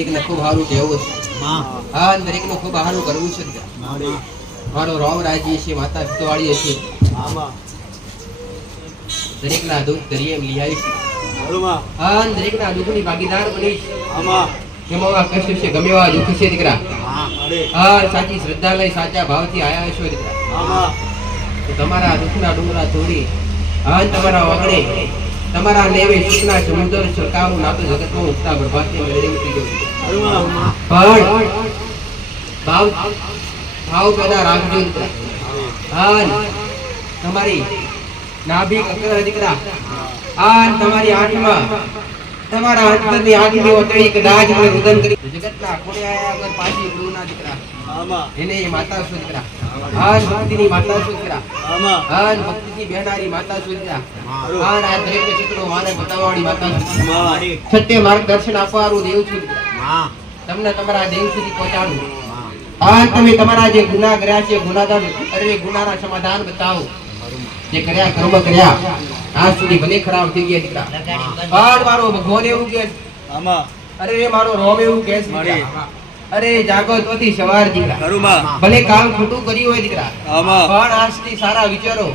દરેકને ખૂબ સારું કહેવું છે. હા, દરેકનું ખૂબ સારું કરવું છે. મારો રોમ રાજી છે, માતા પિતવાળી છે. દરેકના દુઃખ દરિયે લઈ આવી છે. હા, દરેકના દુઃખની ભાગીદાર બની છે. એમાં કશું છે, ગમે એવા દુઃખ છે દીકરા. હા, સાચી શ્રદ્ધા લઈ સાચા ભાવથી આયા છો દીકરા. તો તમારા દુઃખના ડુંગરા તોડી, હા, તમારા વગડે તમારા નેવે સુખના સમુદ્ર છલકાવું નાતો જગતમાં ઉગતા પ્રભાતની મેળવી ઉઠી ગયું. પણ ભાવ પેદા રાખજો દીકરા. હા, તમારી નાભી કકર દીકરા. હા, તમારી આંખમાં તમારા અંતરની આંખની ઓતળી કદાચ મને રુદન કરી જગતના કોણે આયા વગર પાછી ગુરુના દીકરા. એને માતા છો દીકરા. હા, ભક્તિની માતા છો દીકરા. હા, ભક્તિથી બેનારી માતા છો દીકરા. હા, આ દરેક ચિત્રો મારે બતાવવાળી માતા છો. સત્ય માર્ગદર્શન આપવાનું દેવ છું દીકરા. તમને તમારા દેવ સુધી પહોંચાડું. હા, તમે તમારા જે ગુનાહ કર્યા છે ગુનાના સમાધાન બતાવો. જે કર્યા કર્મ કર્યા આજ સુધી ભલે ખરાબ થઈ ગયા દીકરા. પણ મારો ભગવાન એવું કે અરે મારો રોમ એવું કે છે, અરે જાગો તોથી સવાર દીકરા. ભલે કામ ખોટું કર્યું હોય દીકરા, પણ આજથી સારા વિચારો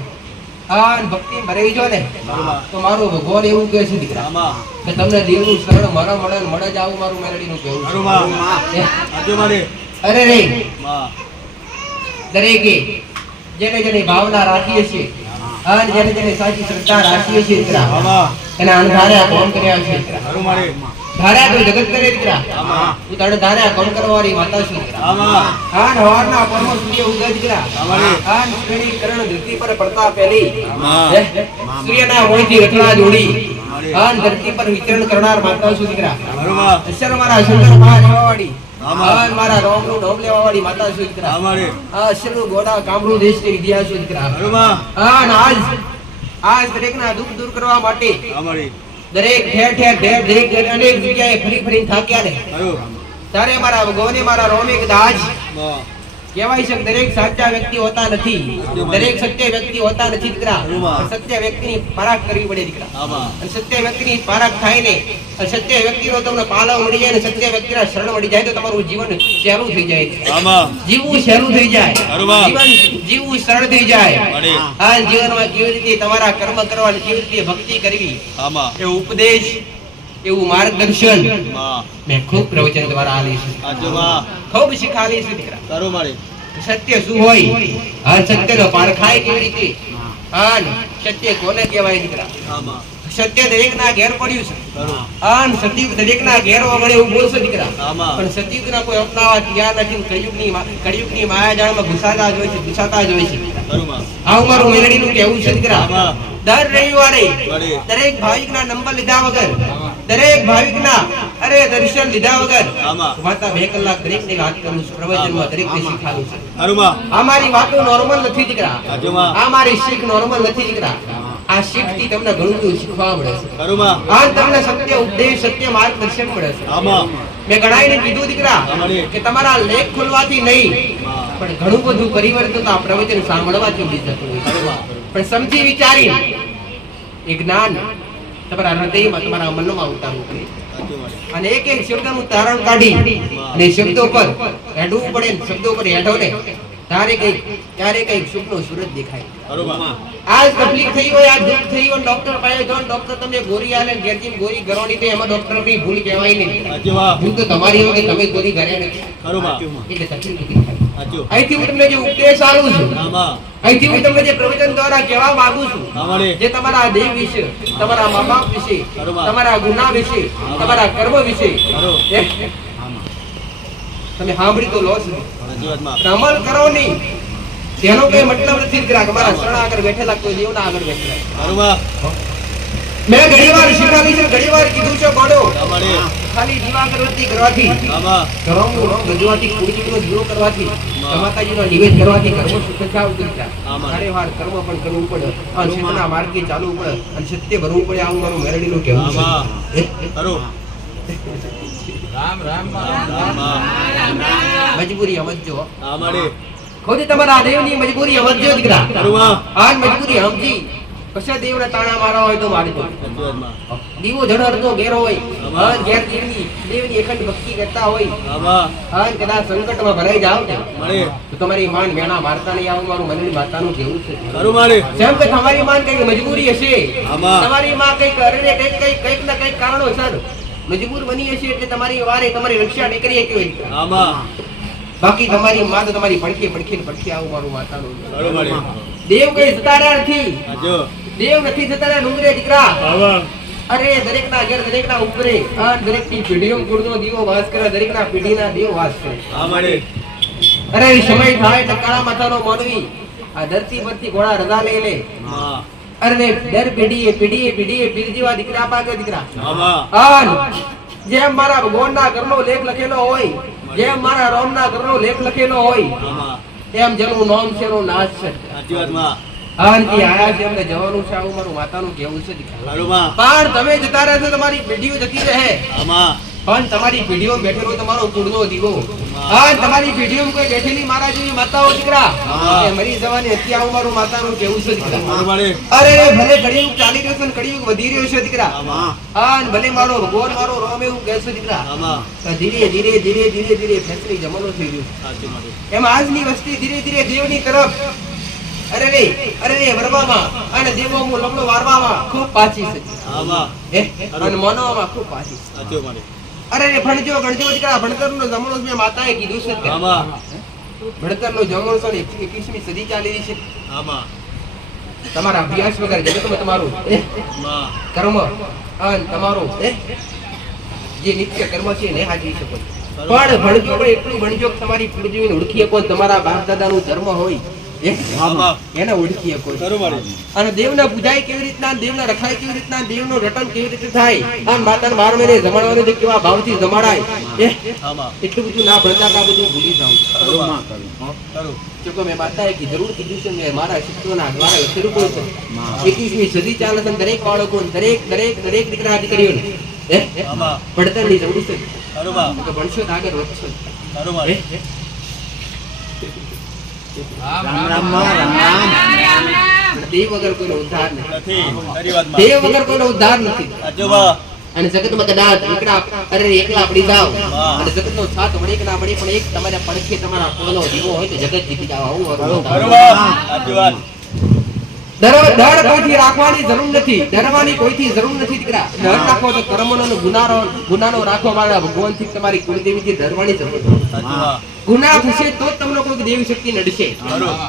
હા ભક્તિ ભરાઈ જો ને તો મારો ભગવાન એવું કહે છે દીકરા કે તમને દેવનું શરણ મળે જ આવું મારું મેલડીનું કહેવું છે. અરે રે દરેકે જેને જેને ભાવના રાખીએ છીએ અને જેને જેને સાચી શ્રદ્ધા રાખીએ છીએ દીકરા એના અણધાર્યા કોમ કર્યા છે દીકરા. ધાર્યા તો જગત કરે દીકરા. તું તને ધાર્યા કોમ કરવાની માતા છું દીકરા. હા, હવારના પરમ સૂર્ય ઉગે દીકરા. હા, શ્રેણી કરણ ધરતી પર પડતા પહેલી સૂર્યના મોયથી રચના જોડી હા ધરતી પર વિચરણ કરનાર માતા છું દીકરા. અક્ષર મારા શંકર મહા રહેવાવાળી હા મારા રોમનું નામ લેવાવાળી માતા છું દીકરા. હા, અક્ષરનું ગોડા કામરૂ દેશની વિદ્યા છું દીકરા. હા, આજ દરેકના દુઃખ દૂર કરવા માટે દરેક ઠેર અનેક જગ્યાએ ફરી થાક્યા ને ત્યારે મારા ભગવાને મારા રોમે કદાચ કહેવાય છે દરેક સાચા વ્યક્તિ હોતા નથી, દરેક સત્ય વ્યક્તિ હોતા નથી દીકરા. સત્ય વ્યક્તિની પારખ કરવી પડે દીકરા. અને સત્ય વ્યક્તિની પારખ થાય ને સત્ય વ્યક્તિનો તમને પાલવ મળી જાય ને સત્ય વ્યક્તિના શરણ મળી જાય તો તમારું જીવન સહેલું થઈ જાય. જીવવું સહેલું થઈ જાય, જીવન જીવવું સરળ થઈ જાય. આ જીવનમાં કેવી રીતે તમારા કર્મ કરવા, કેવી રીતે ભક્તિ કરવી એ ઉપદેશ એવું માર્ગદર્શન મેં ખૂબ પ્રવચન દ્વારા આલી છે, ખૂબ શીખાલી છે દીકરા. સત્ય શું હોય, હા સત્યનો પારખાય કેવી રીતે, હા સત્ય કોને કહેવાય દીકરા. સત્ય દરેકના ઘેર પડ્યું છે. હા, સત્ય દરેકના ઘેર વગડે એવું બોલશે દીકરા. પણ સત્યુગના કોઈ અપનાવવા તૈયાર નથી. કળિયુગની માયાજાળમાં ઘુસાતા જ હોય છે. આવું મારું મેલડીનું કહેવું છે દીકરા. દર રવિવારે દરેક ભાવિકના નંબર લીધા વગર, દરેક ભાવિકના દર્શન લીધા વગર માતા 2 કલાક દરેકની વાત કરું છું. પ્રવચનમાં દરેકને શીખાડું છું. આ મારી વાતો નોર્મલ નથી દીકરા. આ મારી શીખ નોર્મલ નથી દીકરા. આ શીખ થી તમને ઘણું બધું શીખવા મળે છે. આ તમને સત્ય ઉપદેશ, સત્ય માર્ગદર્શન મળે છે. મેં ઘણાઈને કીધું દીકરા કે તમારા લેખ ખોલવાથી નહીં પણ ઘણું બધું પરિવર્તન આ પ્રવચન સાંભળવાથી થઈ જતું હોય. પણ સમજી વિચારી એ જ્ઞાન તમારા હૃદયમાં, તમારા મનમાં ઉતારવું પડે અને એક એક શબ્દનું તારણ કાઢી અને શબ્દો પર હેડવું પડે. શબ્દો પર હેઠો ને ત્યારે કઈક સુખનો સૂરજ દેખાય. આજ તકલીફ થઈ હોય, આ દુઃખ થઈ હોય, ડોક્ટર પાસે જાઓ, ડોક્ટર તમને ગોળી આલે, ઘેરથી ગોળી ગરવાની તો એમાં ડોક્ટરની ભૂલ કહેવાય નહીં. ભૂલ તો તમારી હોય કે તમે ગોળી ઘરે નથી એટલે તકલીફ દેખાય. અહીંથી હું તમને જે ઉપદેશ આલું છું, અહીંથી હું તમને જે પ્રવચન દ્વારા કહેવા માંગુ છું, જે તમારા દેહ વિશે, તમારા મા બાપ વિશે, તમારા ગુનાહ વિશે, તમારા કર્મ વિશે તમે સાંભળી તો લો છો, અમલ કરો નહીં તેનો કઈ મતલબ નથી દીકરા. તમારા શરણ આગળ બેઠેલા કોઈ દેવના આગળ બેઠેલા મેં ઘણીવાર શીખવાડી છે, ઘણીવાર કીધું છે ગોડો ખાલી દીવા કરવાથી ઘરોનું નામ ગજવાથી, કુળજીનો દીવો કરવાથી, માતાજીનો નિવેદ કરવાથી કર્મ સુખ થાવ દીકરા. ઘણી વાર કર્મ પણ કરવું પડે અને સત્યના માર્ગે ચાલવું પડે અને સત્ય ભરવું પડે. આવું મારું મેરડીનું કહેવું છે. મજબૂરી સમજો, ખુદ તમારા દેવની મજબૂરી સમજો દીકરા. આ મજબૂરી સમજી પછી દેવને તાણા મારવા હોય તો મારી દો. દીવો જડર તો ઘેરો હોય અને ઘેર દેવની એખંડ ભક્તિ કરતા હોય અને કદાચ સંકટમાં ભરાઈ જાવ ને તો તમારી માન મેણા મારતા નહીં આવું મારું મંદિર માતાનું કેવું છે જેમ કે તમારી માન કઈ મજબૂરી હશે તમારી માં કઈક અરણે કઈક ના કઈક કારણોસર મજબૂર બની હશે એટલે તમારી વારે તમારી રક્ષા નહીં કરી શકી હોય બાકી તમારી માં તો તમારી પડખે આવું મારું માતાનું દેવ કઈ જતા રહ્યા નથી દેવ નથી જતા રહ્યા ડુંગરે દીકરા અરે દરેક ના ઘર દરેક ના ઉપરે દરેક ની પેઢીઓ કુળનો દીવો વાસ કરે દરેક ના પેઢી ના દેવ વાસ કરે અરે સમય થાય એટલે કાળા માથાનો માનવી આ ધરતી પરથી ઘોડા રજા લઈ લે અરે દર પેઢીએ પીર જેવા દીકરા પાકે દીકરા જેમ મારા ભગવાન ના ઘરનો લેખ લખેલો હોય જેમ મારા રામ ના ઘરનો લેખ લખેલો હોય તેમ જેનું નામ છે એનો નાશ છે આનથી આયા છે એમને જવાનું છે આવું મારું માતાનું કહેવું છે પણ તમે જતા રહેશો તમારી પેઢીઓ જતી રહે પણ તમારી પેઢીઓ બેઠેલો તમારો કુળનો દીવો તમારી પેઢીઓ કોઈ બેઠેલી મારા જેવી માતાઓ દીકરા એ મરી જવાની હતી આવું મારું માતાનું કહેવું છે દીકરા અરે ભલે કળિયુગ ચાલી રહ્યો છે કળિયુગ વધી રહ્યો છે દીકરા ભલે મારો ભગવાન મારો રામ એવું કહે છે દીકરા ધીરે ફેસલી જમાનો થઈ રહ્યો એમ આજની વસ્તી ધીરે દેવની તરફ અરે વરવામાં અને દેવોમાં લગ્ન વારવામાં ખૂબ પાછી છે અને મનોમાં ખૂબ પાછી છે અરે ભણજો ગણજો દીકરા ભણતરનો જમાનો મેં માતાએ કીધું છે ભણતરનો જમાનો છે 21મી સદી ચાલી રહી છે તમારા અભ્યાસ વગર જગતમાં તમારું કર્મ અને તમારો જે નિત્ય કર્મ છે ને હાજરી શકો પણ ભણજો એટલું ભણજો કે તમારી પૂર્વજોને ઓળખી શકો તમારા બાપ દાદાનું ધર્મ હોય એને ઓળખી શકો અને દેવના પૂજાય કેવી રીતના દેવના રખાય કેવી રીતના દેવનું રટન કેવી રીતે થાય અને માતાને 12 મહિને જમાડવાનું કેવા ભાવથી જમાડાય એટલું બધું ના ભણતા કા બધું ભૂલી જાવ જો મેં માતાએ કી જરૂર કીધું છે મેં મારા શિક્ષકોના દ્વારા શરૂ કર્યું છે 21મી સદી ચાલે છે દરેક બાળકો દરેક દીકરા દીકરીઓને ભણતરની જરૂર છે ભણશો તો આગળ વધશો દેવ વગર કોઈનો ઉદ્ધાર નથી અને જગતમાં કદાચ એકલા પડી જાવ અને જગતનો સાથ વળે કે ના વળે પણ એક તમારા પડખે તમારા કુળનો દીવો હોય તો જગત જીતી જાવ આવું ડર કોઈથી રાખવાની જરૂર નથી ડરવાની કોઈથી જરૂર નથી દીકરા ડર રાખો તો કર્મનો ગુનાનો રાખો મારા ભગવાનથી તમારી કુળદેવીથી ડરવાની જરૂર નથી ગુનાહ થશે તો જ તમને કોઈ દેવી શક્તિ નડશે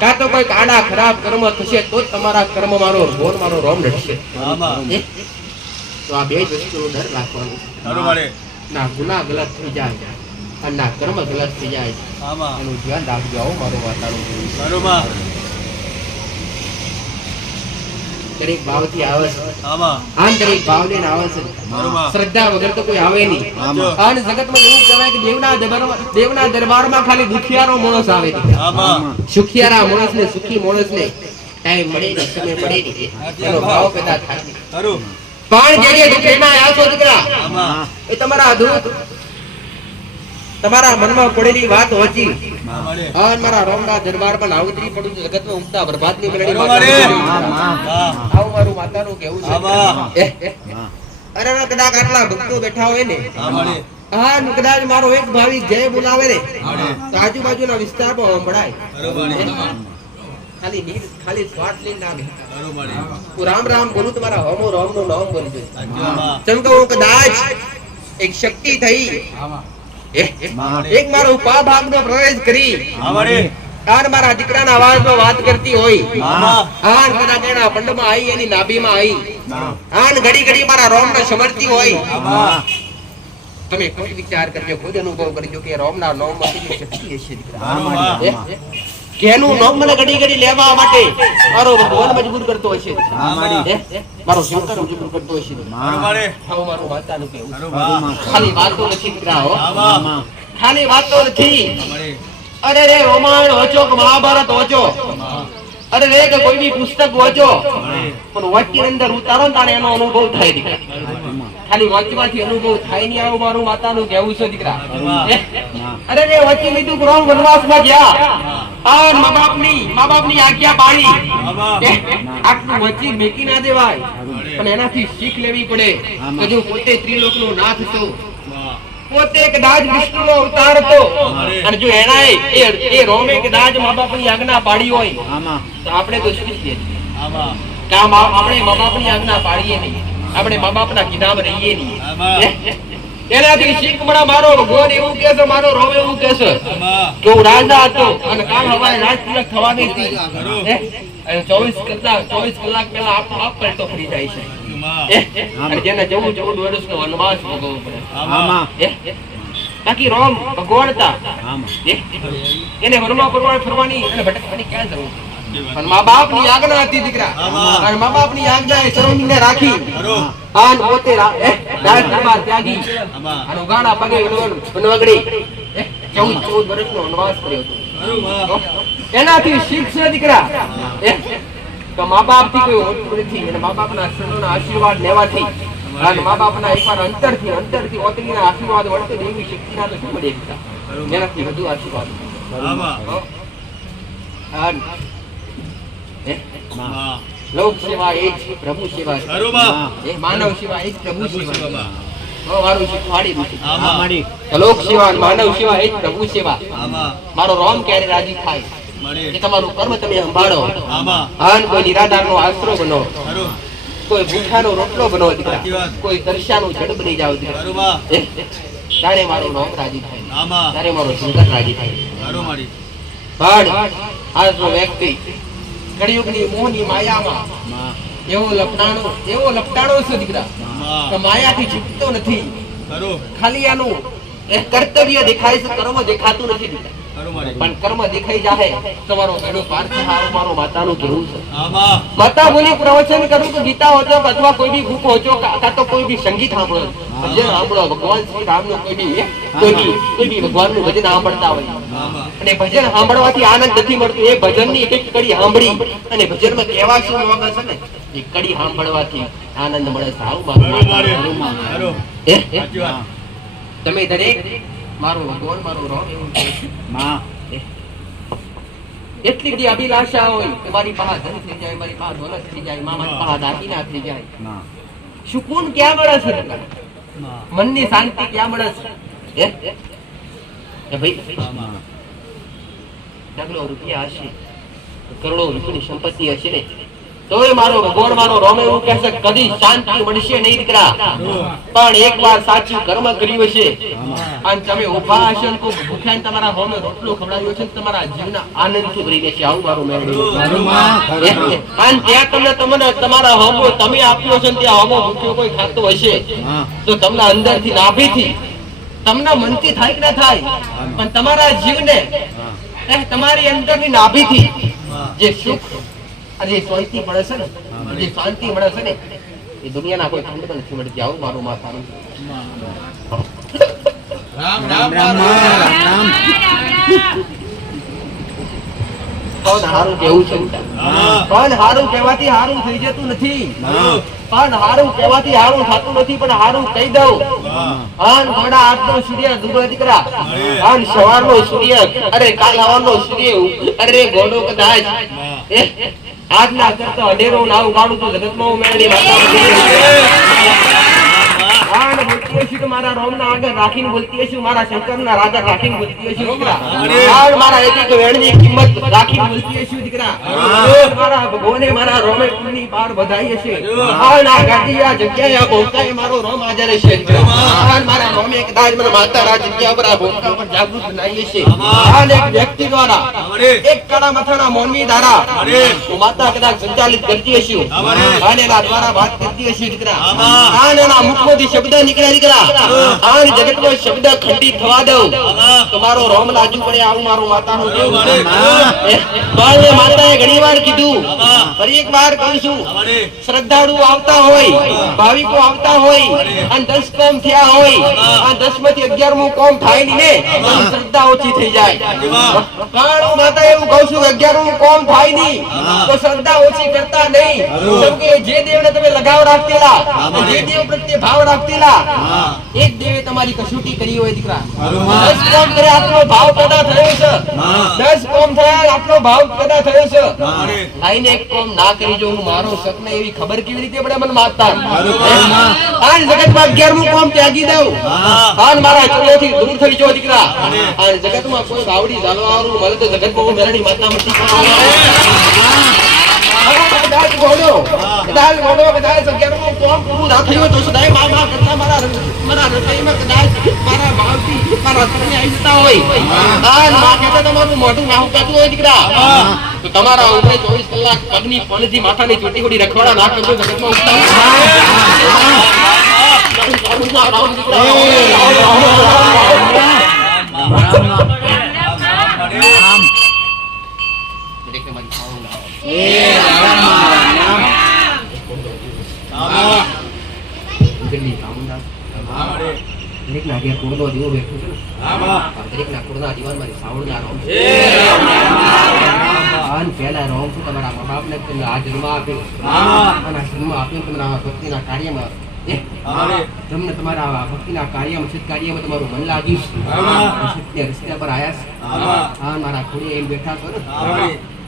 કાં તો કોઈ આડા ખરાબ કર્મ થશે તો જ તમારા કર્મ મારો ભગવાન મારો રોમ નડશે તો આ બે જ વસ્તુનો ડર રાખવાનો ના ગુનાહ ગલત થઈ જાય અને ના કર્મ ગલત થઈ જાય એનું ધ્યાન રાખજો આવો મારો વાતાવરણ દરેક ભાવથી આવે છે આંતરિક ભાવને આવે છે શ્રદ્ધા વગર તો કોઈ આવે નહીં અને જગતમાં એવું કહેવાય કે દેવના દરબારમાં ખાલી દુખિયારો માણસ આવે છે સુખિયારા માણસને સુખી માણસને ટાઈમ મળે ને સમય મળે ને એનો ભાવ પેદા થાય પણ જે દુખેના આવ્યા છો દીકરા એ તમારા અદ્ભુત તમારા મનમાં પડેલી વાત વાંચી અને મારા રોમના દરબારમાં આવતરી પડું જગતમાં ઉમતા બરબાદની મેળડી આવું મારું માતાનું કહેવું છે અરે કદાચ આટલા ભક્તો બેઠા હોય ને કદાચ મારો એક ભાવિક જય બોલાવે ને તો આજુબાજુના વિસ્તારમાં સંભળાય ખાલી સ્વાદ લઈને ના બેઠા હું રામ બોલું તમારા હોમો રામ નું નામ બોલી જોઈએ જેમ કે હું કદાચ એક શક્તિ થઈ એક મારો ઉપા ભાગનો પ્રવેશ કરી અને મારા દીકરાના અવાજમાં વાત કરતી હોય આન કદાચ એના પંડમાં આવી એની નાભીમાં આવી આન ઘડી મારા રોમને સમરતી હોય તમે ખુદ વિચાર કરજો ખુદ અનુભવ કરજો કે રોમના નામમાં કેટલી શક્તિ હશે દીકરા કેનું નામ મને ઘડી લેવા માટે મારો ભગવાન મજબૂર કરતો હશે મારો શંકર મજબૂર કરતો હશે મારું વાતાનું કેવું ખાલી વાતો નથી દીકરા ખાલી વાતો નથી અરે રે રામાયણ વાંચો કે મહાભારત વાંચો અરે રે કે કોઈ બી પુસ્તક વાંચો પણ વાંચી અંદર ઉતારો તારે એનો અનુભવ થાય દીકરા ખાલી વાંચવાથી અનુભવ થાય નહીં આવું મારું માતાનું કહેવું છે દીકરા અરે રે વાંચી લીધું રામ વનવાસમાં ગયા મા બાપની આજ્ઞા પાડી આટલું વચ્ચે મેકી ના દેવાય પણ એનાથી શીખ લેવી પડે કે જો પોતે ત્રિલોકનો નાથ હતો, પોતે કદાચ વિષ્ણુનો અવતાર હતો, અને જો એનાએ એ રોમે કદાચ મા બાપની આજ્ઞા પાડી હોય તો આપણે તો શું છીએ? કામ આપણે મા બાપની આજ્ઞા પાડીએ નહીં, આપણે મા બાપના કીધામાં રહીએ નહીં. એનાથી શીખ મળે મારો ભગવાન એવું કહે છે, મારો રોમ એવું કહે છે કે હું રાજા હતો અને કાલ હવારે રાજ તિલક થવાની હતી, 24 કલાક પહેલા આપ પલટો ફરી જાય છે. અને જેને 14 વર્ષનો વનવાસ ભોગવવો પડે. બાકી રોમ ભગવાન હતા, એને વનમાં ફરવાની અને ભટકવાની ક્યાં જરૂર? પણ મા બાપ ની આજ્ઞા હતી દીકરા, અને મા બાપ ની આજ્ઞા એ સરોમીને રાખી આન પોતે રાજદરબાર ત્યાગી અને ઉગાડા પગે વનવગડી 14 વર્ષનો વનવાસ કર્યો હતો. એનાથી શીખ છે દીકરા કે મા બાપ થી કોઈ હોતું નથી, અને મા બાપના શરણોના આશીર્વાદ લેવાથી અને મા બાપના એકવાર અંતરથી ઓતરીના આશીર્વાદ વળતે દેવી શક્તિના તો શું મળે દીકરા? એનાથી વધુ આશીર્વાદ. લોક સેવા એ જ પ્રભુ સેવા છે, માનવ સેવા એ જ પ્રભુ સેવા. મારું શીખવાડી દીધું લોક સેવા માનવ સેવા એ જ પ્રભુ સેવા. મારો રોમ ક્યારે રાજી થાય કે તમારું કર્મ તમે સંભાળો, અને કોઈ નિરાધારનો આશરો બનો, કોઈ ભૂખાનો રોટલો બનો દીકરા, કોઈ તરસ્યાનું જડ બની જાવ દીકરા, તારે મારો રોમ રાજી થાય, તારે મારો શંકર રાજી થાય. પણ આજનો વ્યક્તિ કળિયુગની મોહની માયામાં એવો લપટાણો છે દીકરા કે માયાથી છૂટતો નથી. ખાલી આનું કર્તવ્ય દેખાય છે, કર્મ દેખાતું નથી દીકરા. પણ કર્મ દેખાઈ જાય તમારો બેડો પાર થાય. મારો માતાનું કહેવું છે, માતા બોલી પ્રવચન કરું તો ગીતા હોજો અથવા કોઈ બી બુક હોજો કાં તો કોઈ બી સંગીત સાંભળો, ભજન સાંભળો, ભગવાન શ્રી રામનું કોઈ બી ભગવાનનું ભજન સાંભળતા હોય. અને ભજન સાંભળવાથી આનંદ નથી મળતો, એ ભજનની એક કડી સાંભળી અને ભજનમાં કહેવા શું માંગે છે ને એ કડી સાંભળવાથી આનંદ મળે છે. આવું મારું તમે દરેક મારો ભગવાન મારો રોમ એવું છે. એટલી બધી અભિલાષા હોય કે મારી પાસે ધન થઈ જાય, મારી પાસે દોલત થઈ જાય, મારી પાસે દાગીના થઈ જાય. સુકૂન ક્યાં મળે છે? મનની શાંતિ ક્યાં મળે છે? ઢગલો રૂપિયા હશે, કરોડો રૂપિયાની સંપત્તિ હશે ને તોય મારો ભગવાન મારો રોમ એવું કહે છે કદી શાંતિ મળશે નહીં દીકરા. પણ એકવાર સાચું કર્મ કર્યું હશે અને તમે ઉભા હશો ને કોઈ ભૂખ્યાને તમારા હોમે રોટલો ખવડાવ્યો છે, તમારા જીવના આનંદથી ભરી દેશે. આવું મારું મેળવ્યું. અને ત્યાં તમને તમારા હોમો તમે આપ્યો છે, ત્યાં હોમો ભૂખ્યો કોઈ ખાતો હશે તો તમને અંદરથી નાભીથી તમને મનથી થાય કે ના થાય, પણ તમારા જીવને તમારી અંદરની નાભીથી જે સુખ અને જે શાંતિ મળે છે ને, જે શાંતિ મળે છે ને એ દુનિયાના કોઈ ખંડમાં નથી મળતી. આવું મારું માથાનું. પણ હારું કેવું છે, પણ હારું કહેવાથી હારું થઈ જતું નથી, પણ હારું કહેવાથી હારું થતું નથી. પણ હારું કહી દઉં આન ઘોડા આજનો સૂર્ય ડૂબે દીકરા, આન સવારનો સૂર્ય, અરે કાલ હવાનો સૂર્ય, અરે ઘોડો કદાચ આજના કરતા અઢેરો ના ઉગાડું તો જગતમાં મેળવી મારા રોમના આગળ રાખીને બોલતી હશું, મારા શંકરના રાજા રાખીને બોલતી હશું દીકરા, મારા એક એક વેણની કિંમત રાખીને બોલતી હશું દીકરા. મારા ભગવાને મારા રોમે કુળની પાર વધાઈ હશે. આ ગાડી આ જગ્યાએ આ ભોંકાએ મારો રોમ હાજર હશે દીકરા. મારા રોમે કદાચ મને માતા રાજ જગ્યા પર આ ભોંકા પર જાગૃત બનાવી હશે. આ એક વ્યક્તિ દ્વારા એક કડા મથાના મોનવી દ્વારા માતા કદાચ સંચાલિત કરતી હશું અને એના દ્વારા વાત કરતી હશે દીકરા. અને એના મુખમાંથી શબ્દ નીકળ્યા દીકરા, આ જગતનો શબ્દ ખંડિત થવા દઉં તો મારો રોમ લાજુ પડે. આવું મારું માતાનું કેવું. પણ માતાએ ઘણીવાર કીધું, ફરી એક વાર કહું છું, શ્રદ્ધાળુ આવતા હોય, ભાવિકો આવતા હોય અને 10 કોમ થયા હોય, આ 10 માંથી 11મું કોમ થાય નહીં ને શ્રદ્ધા ઓછી થઈ જાય. પણ માતા એવું કહું છું 11મું કોમ થાય નહીં તો શ્રદ્ધા ઓછી કરતા નહીં. કેમ કે જે દેવને તમે લગાવ રાખતેલા, જે દેવ પ્રત્યે ભાવ રાખતેલા, એક દેવે તમારી કસોટી કરી હોય દીકરા. 10 કોમ કરે આટલો ભાવ પેદા થયો છે, 10 કોમ થયા આટલો ભાવ પેદા થયો છે. આઈને એક કામ ના કરી જો હું મારો શક ને એવી ખબર કેવી રીતે પડે મને માતા આ જગતમાં 11મું કામ ત્યાગી દઉં આન મારા ચલોથી દૂર થઈ જો દીકરા આ જગતમાં કોઈ બાવડી ઝાલવાળું મળે તો જગતમાં મેરણી માતા મતી કદાચ ઘોડો કદાચ 11મું કામ પૂરું ના થયું તો સદાય મારા કરતા મારા હૃદયમાં કદાચ મારા ભાવથી મારા સપને આવી જતા હોય આન માં કહેતા તમારું મોઢું નાહું કાતું હોય દીકરા તો તમારા ઉપર 24 કલાક પગની પણજી માથાની ચોટી કોડી રખવાડા ના કરજો જગતમાં ઉઠતા દરેકના ઘેર કુળનો દીવો બેઠો છે દરેકના કુળના દીવાનમાં સાવણના રોમ છે અને પહેલા રોમ છું તમારા મા બાપને આ જન્મ આપ્યો અને જન્મ આપ્યો તમારા ભક્તિના કાર્યમાં તમને તમારા ભક્તિના કાર્યમાં સત કાર્યમાં તમારું મન લાગ્યું સત્ય રસ્તા પર આયા હા મારા ખોડી એમ બેઠા કરો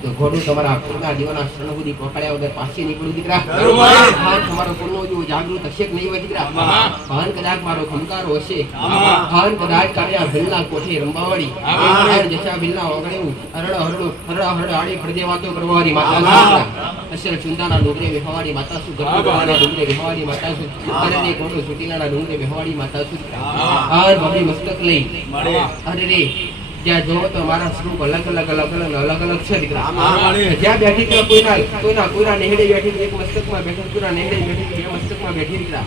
તો ઘોડું તમારા કુળના દીવાના શરણ સુધી પકડ્યા વગર પાછી નીકળું દીકરા તમારો કુળનો જો જાગૃત હશે કે નહીં હોય દીકરા ભાન કદાચ મારો ખમકારો હશે ભાન કદાચ કાળિયા ભીલના કોઠે રંબાવાડી જશા ભીલના ઓગણેવું હરડા આડી ફળદે વાતો કરવાવાળી માતા અસર ચુંદાના ડુંગરે બેહવાડી માતા શું ગરબાના ડુંગરે બેહવાડી માતા શું અરે ઘોડો સુટીલાના ડુંગરે બેહવાડી માતા શું હાર બબડી મસ્તક લઈ અરે રે જ્યાં જોવો તો મારા સ્વરૂપ અલગ અલગ છે દીકરા જ્યાં બેઠી કે કોઈના નેહડે બેઠી એક મસ્તકમાં બેઠી કોઈના નેહડે બેઠી બે મસ્તકમાં બેઠી દીકરા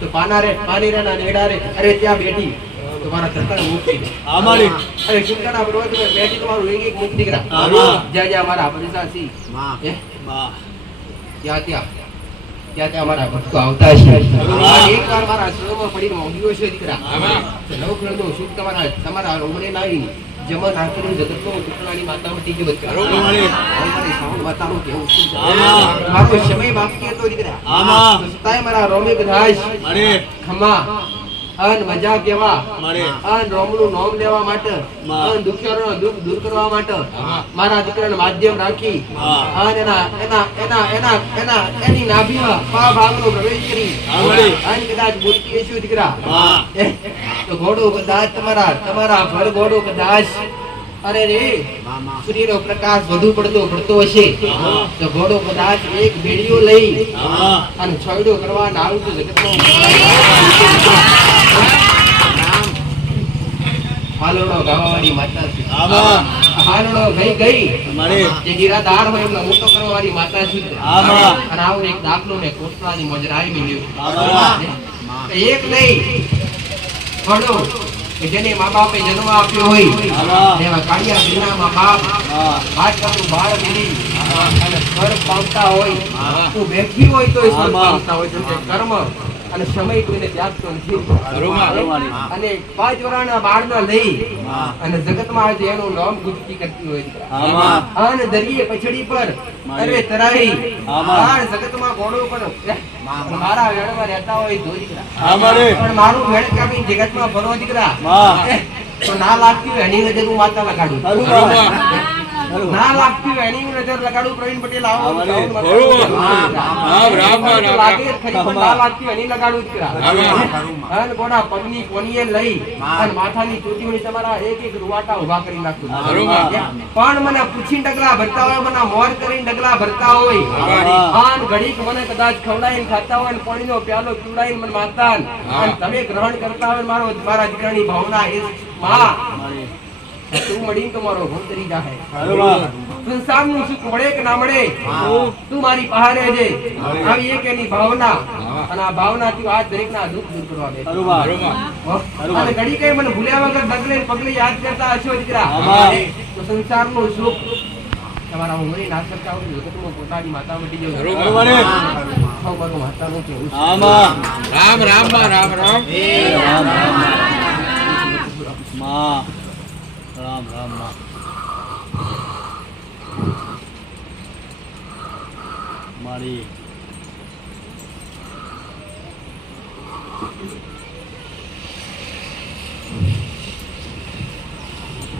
તો પાનેરાના નેહડા રે અરે ત્યાં બેઠી તો મારા સરકાર મુક્તિ દે અરે ચિંતાના પર્વતમાં બેઠી તમારું એક મુક્તિ દીકરા જ્યાં મારા પરિસા સી ત્યાં અમારા ભક્તો આવતા છે એકવાર મારા શિરોમાં પડીને મોંઘ્યો છે દીકરા નવગ્રહનો સુખ તમારા ઉમરે નાવી જમા નાખીને જગતનો ટુકડાની માતા મટી ગયો દીકરા અમારી સાઉન્ડ માતાનું કેવું છે મારો સમય બાકી હતો દીકરા સતાય મારા રોમે બધાશ ખમા અન મજા કેવા અન રોમનું નામ લેવા માટે અન દુખિયારોનો દુઃખ દૂર કરવા માટે મારા દીકરાને માધ્યમ રાખી અન એની નાભીમાં પા ભાગનો પ્રવેશ કરી અન કદાચ મૂર્તિ શું દીકરા તો ઘોડો કદાચ તમારા ભર ઘોડો કદાચ અરે રે સૂર્યનો પ્રકાશ વધુ પડતો હશે તો ઘોડો કદાચ એક બેડીઓ લઈ અને છોડો કરવા નાવું તો જગતનો હાલોડો ગાવાવાળી માતા છે હાલોડો ગઈ જે ગીરાધાર હોય એમને મોટો કરવાવાળી માતા છે અને આવો એક દાખલો ને કોટલાની મોજરાઈ મળ્યો એક નહીં ઘોડો કે જેને મા બાપે જન્મ આપ્યો હોય એવા કાળિયા ભીલના મા બાપ બાળ મિલી અને સ્વર્ગ પામતા હોય તું બેઠી હોય તો સ્વર્ગ પામતા હોય કર્મ અને સમય કોઈને ત્યાગતો નથી અને 5 વર્ષના બાળને લઈ અને જગતમાં આજે એનું નામ ગુજતી કરતી હોય અને દરિયે પછડી પર અરે તરાઈ જગતમાં ઘોડો પણ મારા વેણમાં રહેતા હોય તો દીકરા પણ મારું વેણ કાપી જગતમાં ફરો દીકરા તો ના લાગતી હોય એની નજર હું માતા લગાડું ના લાગતી હોય એની નજર લગાડું પ્રવીણ પટેલ આવો લાગે ખરી પણ ના લાગતી હોય એની લગાડું દીકરા અને કોના પગની કોનીએ લઈ અને માથાની ચોટીઓની તમારા એક રૂવાટા ઉભા કરી નાખું પણ મને પૂછીને ડગલા ભરતા હોય મને મોર કરીને ડગલા ભરતા હોય આન ઘડીક મને કદાચ ખવડાવીને ખાતા હોય અને પાણીનો પ્યાલો પીવડાવીને મને મારતા અને તમે ગ્રહણ કરતા હોય મારા દીકરાની ભાવના એ માં તું મળી તો મારો ભોગ કરી જાહે સંસારનું સુખ મળે કે ના મળે તું મારી પહારે છે આવી એક એની ભાવના અને આ ભાવનાથી આ દરેકના દુઃખ દૂર કરવા દે અને ઘડી કઈ મને ભૂલ્યા વગર ડગલે પગલે યાદ કરતા હશો દીકરા તો સંસારનું સુખ તમારા ઉંમરે ના શકતા હોય જગતમાં પોતાની માતા મટી જવું મારું માતાનું કેવું રામ રામ રામ રામ રામ રામ મારી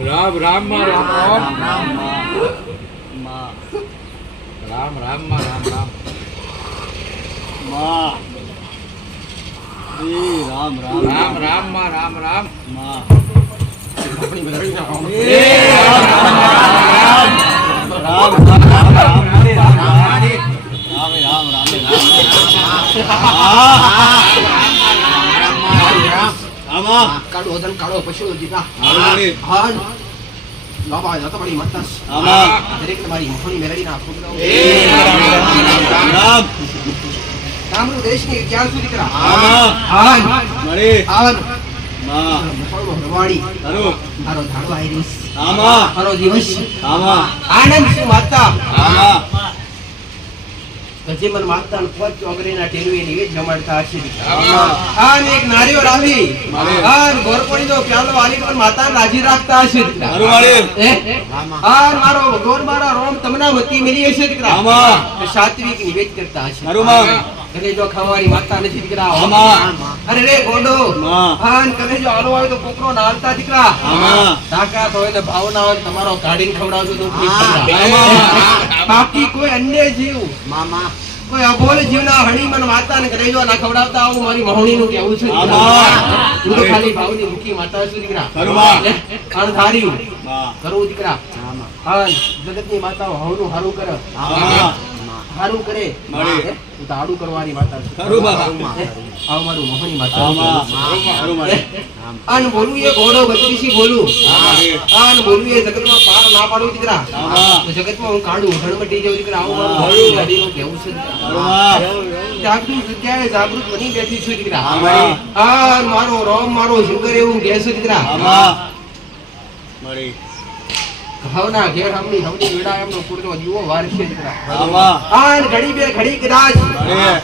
રામ રામ રામ રામ રામ રામ માં રામ રામ માં શ્રી રામ રામ રામ રામ માં રામ રામ માં આપણી મેળવીના આવો. રામ કાળો વદન કાળો પશુ દીધા રામ હાલ લાવા જતો પડી મતસ આમાં. દરેક તમારી મોહણી મેળવીના ફૂગલો રામ કામરૂ દેશની ક્યાં સુધી કરા આમાં. હાલ મળી હાલ માં મફળનો રવાડી ખરું મારો ધાડો આઈરીસ આમાં. મારો દિવસ આમાં. આનંદ શું માતા આમાં. ગજે મન માતા ને પોચ ચોગરીના ટેરવે નિવેદ જમાડતા હશે આમાં. આન એક નારીઓ રાવી મારે. આન ગોરપણીનો પ્યાલો વાલી પણ માતા રાજી રાખતા હશે દીકરા. ખરું મળી આન મારો ગોર મારા રોમ તમના મતી મિલી હશે દીકરા. આમાં. તો સાત્વિક નિવેદ કરતા હશે ખરું માં કલેજો ખાવારી માતા નથી દીકરા. આમાં. અરે રે ગોડો માં આન કલેજો આલો હોય તો કોકરો નાલતા દીકરા. આમાં. તાકાત હોય ને ભાવના હોય ને તમારો કાઢીને ખવડાવજો તો ઉપરી આમાં. ખવડાવ. બાકી કોઈ અન્ય જીવ કોઈ અબોલ જીવના હણી મન માતા ને કલેજો ના ખવડાવતા આવું મારી મહોણી નું કેવું છે દીકરા. આમાં. હું તો ખાલી ભાવની મુખી માતા છું દીકરા. ખરું માં. અણધાર્યું માં કરવું દીકરા. હા જગતની માતાઓ હવનું હારું કરે આમાં. હારું કરે મળી. હું તો આડું કરવાની માતા છું. ખરું બાબા. આવ મારું મોહની માતા આમાં. છે. ખરું મળી આન બોલવું એ ઘોડો બત્રીસી બોલું મળી આન બોલવું એ જગતમાં પાર ના પાડું દીકરા. આમાં. તો જગતમાં હું કાઢું હળમટી જાઉં દીકરા. આવું મારું હા. મોહની ગાડીનું કહેવું છે દીકરા. ખરું માં જાગૃત જગ્યાએ જાગૃત બની બેઠી છું દીકરા. આમાં. આન મારો રોમ મારો શંકર એવું કહે છે દીકરા. આમાં. મળી ભાવના ઘેર હમણી હમણી વેડા એમનો કુળનો દીવો વારશે દીકરા. આમાં. આન ઘડી બે ઘડી કદાચ મળી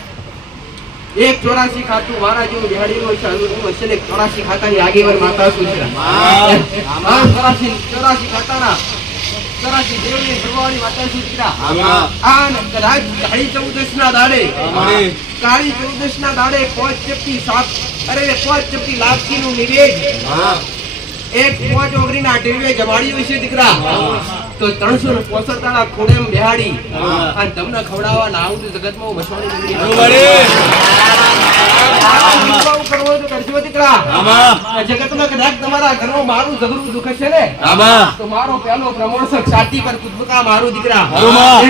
એક 84 ખાતું મારા જેવું બિહાડીનો છે. હું હશે ને 84 ખાતાની આગેવાન માતા છું દીકરા. આન 84 ખાતાના 84 દેવની ભગવાનની માતા છું દીકરા. આમાં. આન કદાચ કાળી 14 ના દાડે મળી કાળી 14 ના દાડે 5 ચપટી 7 અરે 5 ચપટી લાખીનું નિવેદ એક 5 ઓગરીના ટેરવે જમાડ્યું છે દીકરા. તો 365 દાડા ખૂણેમ બેહાડી અને તમને ખવડાવવા ના આવું તો જગતમાં હું મસવાણી ખરું નીકળી મળી આવું કરવું હોય તો કરજો દીકરા. આમાં. આ જગતમાં કદાચ તમારા ઘરમાં મારું ઝઘડું દુઃખ છે ને આમાં. તો મારો પહેલો પ્રમોશક છાતી પર કુદકા મારું દીકરા. ખરું માં.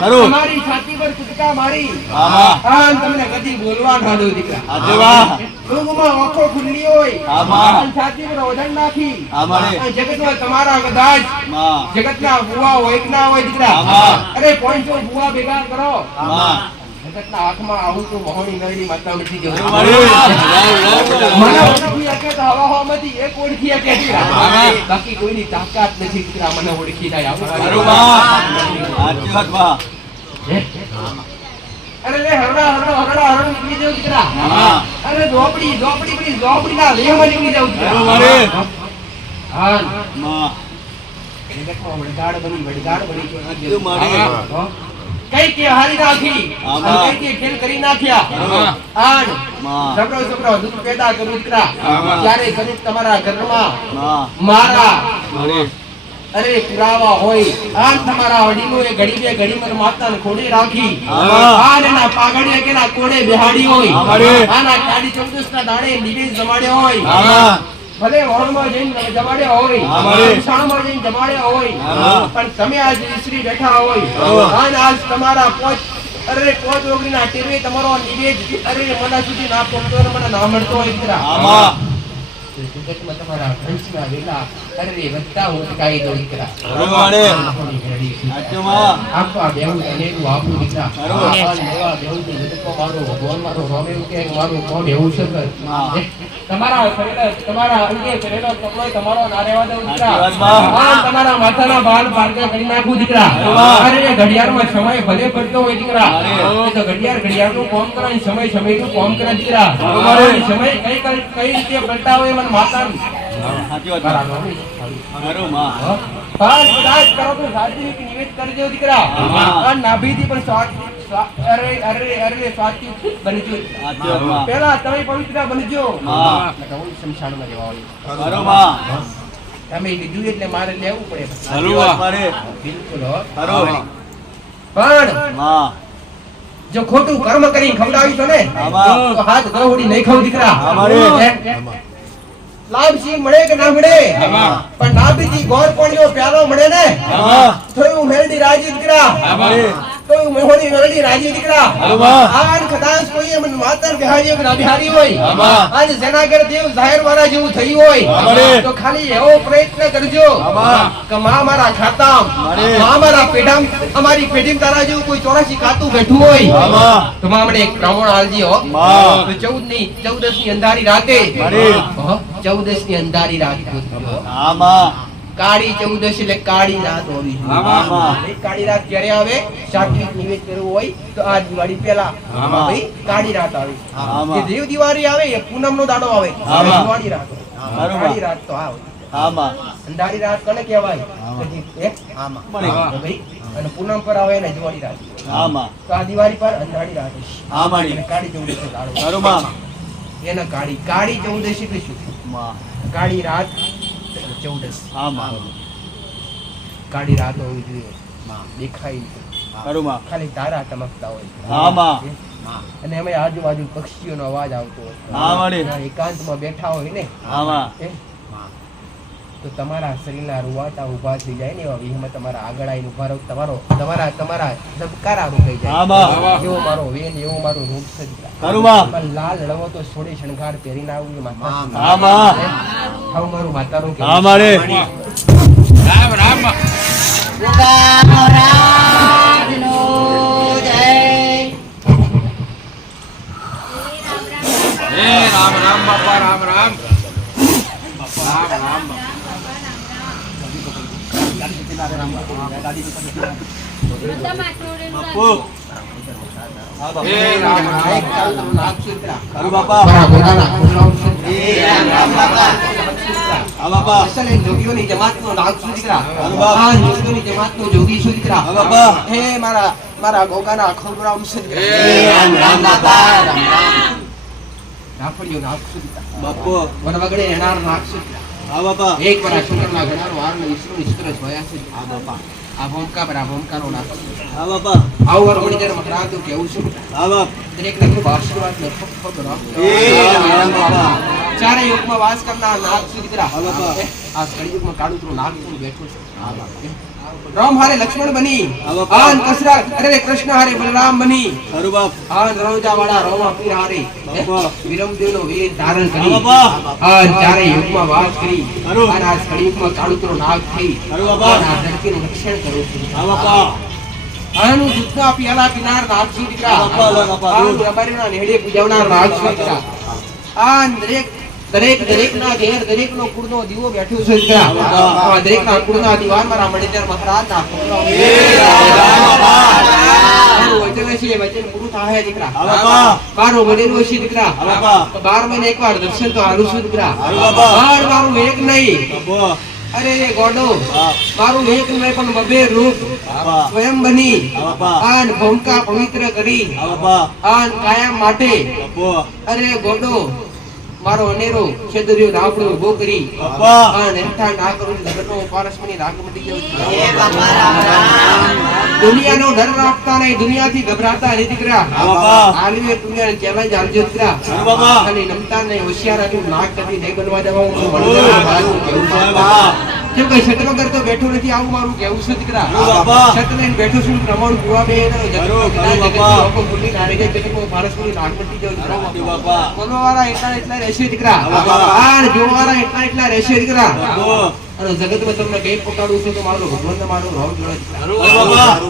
ખરું. તમારી છાતી પર કુદકા મારી આમાં. આન તમને કદી બોલવા ના દઉં દીકરા. આજે વાહ ઊંઘમાં આંખો ખુલ્લી હોય આમાં. અને છાતી પર વજન નાખી આમાં. અને જગતમાં તમારા કદાચ માં જગતના બુવા હોય કે ના હોય દીકરા. આમાં. અરે પોઈન્ટ બુવા ભેગા કરો આમાં. જગતના હાથમાં આવું તો મહોણી મેળવી માતા નથી જવું. ખરું મળી મને ઓળખી શકે તો હવા હવામાંથી એક ઓળખી શકે દીકરા. આમાં. બાકી કોઈની તાકાત નથી દીકરા મને ઓળખી જાય આવું ખરું માં સાચી વાત માં અરે લે હરડા હરડા હરડા હરડા નીકળી જાવ દીકરા. આમાં. અરે ઝોપડી ઝોપડી પડી ઝોપડીના લેહમાં નીકળી જાવ દીકરા. ખરું મળી હા માં જગતમાં વડગાડ બની સાચું મળી કઈ કે હારી નાખી આમાં. અને કઈ કે ખેલ કરી નાખ્યા. આમાં. આન માં સબરો સબરો દૂધ પેદા કરું દીકરા. આમાં. ત્યારે કરું તમારા ઘરમાં માં મારા મળી અરે પુરાવા હોય આન તમારા વડીલો એ ઘડી બે ઘડી મને માતાને ખોડે રાખી આમાં. આન એના પાઘડીએ કે ના કોડે બેહાડી હોય આમાં. આના કાળી 14 ના દાડે નિવેદ જમાડ્યો હોય આમાં. ભલે હોલમાં જઈને જમાડ્યા હોય આમાં. શાળામાં જઈને જમાડ્યા હોય આમાં. પણ તમે આજ શ્રી બેઠા હોય આમાં. અને આજ તમારા અરે પોચ ઓગણીના ટેરવે તમારો નિવેદ અરે મને સુધી ના પહોંચતો અને મને ના મળતો હોય દીકરા. આમાં. જગતમાં તમારા વંશના વેલા અરે વધતા હું ટકાઈ દો દીકરા. ખરું મળી સાચું માં આખો આ બેહું અનેકું આપણું દીકરા. ખરું. આ લેવા બેહુંની જગતમાં મારો ભગવાન મારો રોમ એવું કહે કે મારું કોણ એવું છે કર. હા. તમારા અંગે કરેલો કપડો તમારો ના રહેવા દઉં દીકરા. સાચી વાત માં. આ તમારા માથાના બાલ પારકા કરી નાખું દીકરા. વાહ. અરે એ ઘડિયાળમાં સમય ભલે પડતો હોય દીકરા. અરે. એ તો ઘડિયાળનું કામ કરે અને સમયનું કામ કરે દીકરા. અરે. સમય કઈ રીતે પલટા હોય મને માતા સાચી વાત મારા માં. નોમી. ખરું માં પાંચ કદાચ કરો તો સાત્વિક નિવેદ કરજો દીકરા. હા. આ નાભીથી પણ અરે સાત્વિક બનજો. સાચી વાત માં પહેલા તમે પવિત્ર બનજો. હા. નકર હું શમશાનમાં જવા વાળી. ખરું માં તમે લીધું એટલે મારે લેવું પડે. સાચી વાત મારે બિલકુલ હો. ખરું પણ માં જો ખોટું કર્મ કરીને ખવડાવીશો ને આમાં. તો હાથ ગહોડી નહીં ખાવ દીકરા. અમારે. હે? લાભ સિંહ મળે કે ના મળે આમાં. પણ નાભીથી ગોળ કોણીઓ પ્યાલો મળે ને આમાં. તો હું મેલડી રાજી દીકરા. અમારે. તો હું મેહોણી મેલડી રાજી દીકરા. આમાં. આન કદાચ કોઈ એમ માતર બિહારી કે ના બિહારી હોય આમાં. આજ જેનાગર દેવ જાહેર વાળા જેવું થયું હોય અમારે. તો ખાલી એવો પ્રયત્ન કરજો આમાં. કે માં મારા ખાતામ અમારે. માં મારા પેઢામ અમારી પેઢીમ તારા જેવું કોઈ 84 ખાતું બેઠું હોય આમાં. તો માં મને એક બ્રાહ્મણ આલજી હો. માં. તો 14 ની અંધારી રાતે અમારે. 14 ની અંધારી રાત ગોતજો. આમાં. કાળી 14 એટલે કાળી રાત હોવી જોઈએ. આમાં. ભાઈ કાળી રાત ક્યારે આવે? સાત્વિક નિવેદ કરવું હોય તો આ દિવાળી પહેલા આમાં. ભાઈ કાળી રાત આવે. આમાં. કે દેવ દિવાળી આવે એ પૂનમ નો દાડો આવે. આમાં. દિવાળી રાત હોય. બરોબર. કાળી રાત તો આવે. આમાં. અંધારી રાત કોને કહેવાય? આમાં. કે જે- આમાં. મને. તો ભાઈ અને પૂનમ પર આવે ને દિવાળી રાત. આમાં. તો આ દિવાળી પર અંધારી રાત હશે. આમાં. અને કાળી 14 દાડો. બરોબર. એને કાળી 14 એટલે શું? માં. કાળી રાત 14. આમાં. કાળી રાત હોવી જોઈએ. દેખાય નહીં. બરોબર. ખાલી તારા ચમકતા હોય. આમાં. અને એમાં આજુબાજુ પક્ષીઓનો અવાજ આવતો હોય. આમાં ને. ત્યાં એકાંતમાં બેઠા હોય ને આમાં. એ, તો તમારા શરીરના રૂવાટા ઊભા થઈ જાય ને એવા વિહમાં તમારા આગળ આવીને ઊભા રહો. તમારા ધબકારા રોકાઈ જાય. આમાં. એવો મારો વેન, એવો મારો રૂપ સજ્જા. બરોબર. પણ લાલ રવો તો સોળે શણગાર પહેરીને આવું એ માતા. આમાં. આવું મારું માતાનું કહેવું. આમાં રે. રામ રામ હે રામ રામ બાપા રામ રામ રામ રામ બાપુ. હે રામ રામ એક કાળનું નાગ સુત્રા. અરે બાપા. મારા ગોગાના ખોખરાઓ સુત્રા. રામ બાપા. હા બાપા. અસલ એ જોગીઓની જમાતનો નાગ સુત્રા. અરે બાપ. આ જોગીઓની જમાતનો જોગી સુત્રા. હા બાપા. હે મારા ગોગાના ખોખરાઓ સુત્રા. હે રામ રામ બાપા. રાફડીઓ નાગ સુત્રા. બાપુ. વનવગડે એનાર નાગ સુત્રા. હા બાપા. એક વાર શુક્રના ગણારો વારનો ઈશ્વરનો શુક્ર જોયા છે. આ બાપા. આ ભૂમકા પર આ ભૂમકાનો નાગ સુત્રા. હા બાપા. આવું વાર ઘણી દર મકરાતું કેવું છું. હા બાપ. દરેકને ખૂબ આશીર્વાદ ને ખૂબ ખૂબ રાખો. એ રામ બાપા. ચારે યુગમાં વાસ કરનાર નાગ સુત્રા. હા બાપા. આ કળિયુગમાં કાળુતરું નાગ છું બેઠું છે. રામ હારે લક્ષ્મણ બની હા બાપા. આન કૃષ્ણ હારે બલરામ બની અરે બાપ. આન રણોજા વાળા રોમા પીર હારે બાપા. વિરમદેવનો વીર ધારણ કરી હા બાપા. આન ચારે યુગમાં વાસ કરી ખરું. આન આ કળિયુગમાં કાળુતરો નાગ થઈ અરે બાપા. આન આ ધરતીનું રક્ષણ કરું છું. હા બાપા. આનું દૂધના પિયાલા પીનાર નાગ છું દીકરા. હા બાપા, હા બાપા. આન રબારીના નેહડે પૂજાવનાર નાગ છું દીકરા. આન દરેકના ઘેર દરેકનો કુળનો દીવો બેઠો છે દીકરા. આ દરેકના કુળના દીવાન મારા મણિધર મહારાજના છોકરાઓ. મારું વચન છે એ વચન પૂરું થાય દીકરા. હા બાપા. મારું બનેલું છે દીકરા. હા બાપા. 12 મહિને એકવાર દર્શન તો આલું છું દીકરા. હા બાપા. મારું એક નહીં, બાપુ. અરે એ ગોડો હા. મારું એક નહીં પણ બબે રૂપ બાપા. સ્વયં બની હા બાપા. આન ભૂમકા પવિત્ર કરી હા બાપા. આન કાયમ માટે બાપુ. અરે ગોડો મારો અનેરો છેદર્યો રાવડો ઉભો કરી બાપા. આન હેઠા ના કરું જગતનો પારસમણી રાગ મટી જાઉં છું. દુનિયાનો ડર રાખતા નહીં, દુનિયાથી ગભરાતા નહીં દીકરા. હા બાપા. આલવે દુનિયાને ચેલેન્જ આલજો દીકરા. હા બાપા. અને નમતા નહીં, હોશિયાર હતું, નાક કદી નહીં બનવા દેવા. હું ઓય. વડોદરા બાજુ કેવું છું. હા બાપા. કેમ કે છત વગર તો બેઠો નથી, આવું મારું કેવું છે દીકરા. હા બાપા. છત લઈને બેઠો છું, પ્રમાણ પૂરા બે ને જગતમાં ખરું, બધા ખરું જગતના બાપા. લોકો ભૂલી નારે જાય, જગતમાં પારસમણી રાગ મટી જાઉં દીકરા. હા બાપા. બોલવાવાળા એટલા રહેશે દીકરા. હા બાપા. આન જોવાવાળા એટલા રહેશે દીકરા. બાપુ. અને જગતમાં તમને કઈ પકડવું છે તો મારો ભગવાન મારો રોગ જોડે દીકરા. હા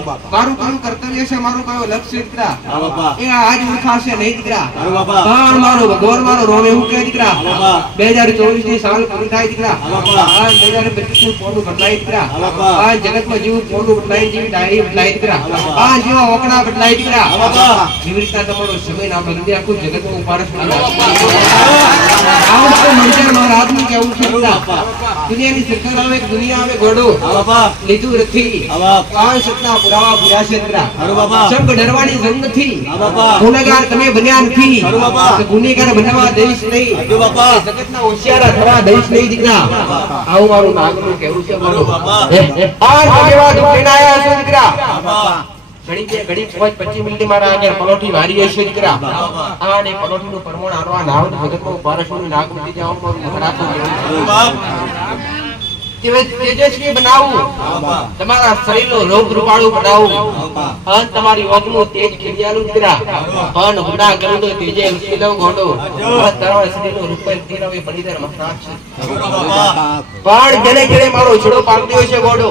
બાપા. મારું કયું કર્તવ્ય છે, મારું કયો લક્ષ્ય છે દીકરા. હા બાપા. એ આજ ઓળખાશે નહીં દીકરા. હા બાપા. પણ મારો ભગવાન મારો રોમ એવું કહે દીકરા. હા બાપા. 2024 ની સાલ પૂરી થાય દીકરા. હા બાપા. આ 2025 નું પોનું બદલાય દીકરા. હા બાપા. આ જગતમાં જેવું પોનું બદલાય જેવી ડાયરી બદલાય દીકરા. હા બાપા. આ જેવા ઓકડા બદલાય દીકરા. હા બાપા. એવી રીતના તમારો સમય ના બદલી આખું જગતમાં ઉપારસ આવું તો મંજર મહારાજનું કહેવું છે દીકરા. દુનિયાની સરકાર આવે કે દુનિયા આવે ઘોડો હા બાપા. લીધું નથી. હા બાપ. આ સતના પુરાવા પૂર્યા છે દીકરા. ખરું બાપા. સંગ ડરવાની જરૂર નથી. હા બાપા. ગુનેગાર તમે બન્યા નથી. ખરું બાપા. તો ગુનેગાર બનવા દઈશ નહીં. હા બાપા. જગતના હોશિયારા થવા દઈશ નહીં દીકરા. આવું મારું નાગનું કહેવું છે. ખરું બાપા. આ જેવા દુઃખ લઈને આયા છો દીકરા. બાપા. ઘડી 5-25 મિનિટ મારા આગળ પલોઠી વારી હશે દીકરા આ ને પલોઠીનું પરમણ આરવા નાવ જગતમાં પારસોનું નાગ મૂકી જાવ મરાતો કે તેજસ્વી બનાવું તમારા શરીરનો રોગ રૂપાળું બનાવું અને તમારી ઓગનું તેજ ખેડિયાલું દીકરા પણ ગુના કરું તો તેજે ઉકેલો ગોડો તમારા શરીરનો રૂપાળ દીકરા એ બળીદાર મહારાજ છે પણ જેને જેને મારો છોડો પાડ્યો છે ગોડો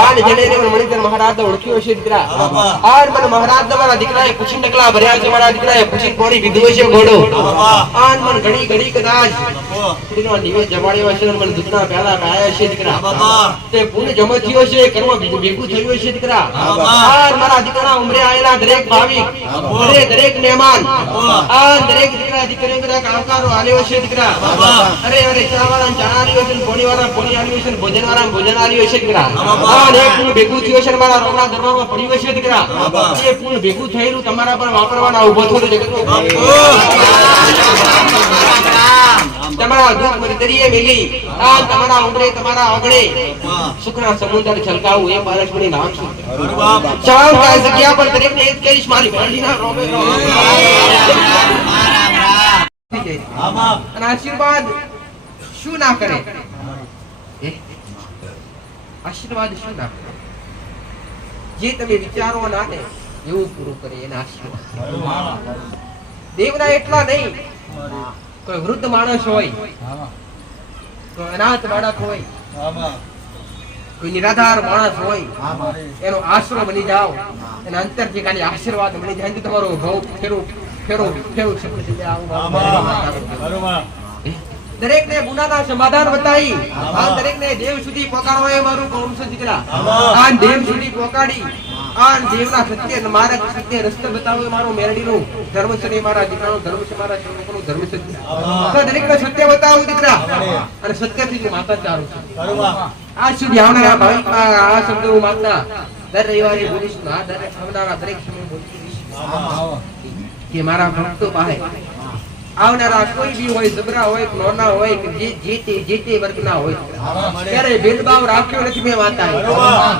અને જેને જેને મણિધર મહારાજ ઓળખ્યો છે દીકરા આર મને મહારાજ તમારા દીકરાએ પૂછી નકલા ભર્યા છે મારા દીકરાએ પૂછી પોણી વિધો છે ગોડો આન મન ઘડી કદાચ દીકરો નિવેદ જમાડ્યો છે મને દૂધના પ્યાલા પાયા છે દીકરા તે પુણ્ય જમો થયો છે કર્મ ભેગું થયું છે દીકરા આર મારા દીકરા ઉમરે આયેલા દરેક ભાવિક દરેક મહેમાન આ દરેક દીકરા દીકરીઓના આવકારો આલ્યો છે દીકરા અરે ચાવાળા ચાણા આલ્યો છે પોણીવાળા પોણી આલ્યો છે ભોજનવાળા ભોજન આલ્યો છે દીકરા આ એક પુણ્ય ભેગું થયું છે મારા રોગના દરબારમાં પડ્યું છે દીકરા એ પુણ્ય ભેગું થયેલું તમારા પર વાપરવાના ઉભો થયો જગતનો તમારા દુઃખ મરદરીએ મિલી આ તમારા ઉમરે તમારા આગળે સુખના સમુદ્ર છલકાવું એ પારસમણી નામ છે ચાવ કા જગ્યા પર દરેકને એક કહીશ મારી ભાંડીના રોમે અને આશીર્વાદ શું ના કરે આશીર્વાદ શું ના કરે જે તમે વિચારો ના ને એવું પૂરું કરે એના આશીર્વાદ દેવના એટલા નહીં કોઈ વૃદ્ધ માણસ હોય કોઈ અનાથ બાળક હોય કોઈ નિરાધાર માણસ હોય એનો આશરો બની જાઓ એના અંતરથી ખાલી આશીર્વાદ બની જાય તો તમારો ભાવ ફેરો દરેક ને ગુનાના સમાધાન બતાવી આ દરેક ને દેવ સુધી પહોંચાડો એ મારું કામ છે દીકરા આ દેવ સુધી પહોંચાડી આ દેવના સત્ય માર્ગ સત્ય રસ્તો બતાવો એ મારો મેરડીનું ધર્મ છે મારા દીકરાનો ધર્મ છે મારા સેવકોનો ધર્મ છે તો દરેકને સત્ય બતાવું દીકરા અને સત્યથી માતા ચારું છું આ સુધી આવનારા ભાવિક આ શબ્દો હું માતા દર રવિવારે બોલીશ ના દર આવનારા દરેક સમય બોલીશ કે મારા ભક્તો પાસે આવનારા કોઈ બી હોય જબરા હોય નોના હોય કે જે તે વર્ગના હોય ત્યારે ભેદભાવ રાખ્યો નથી મેં માતા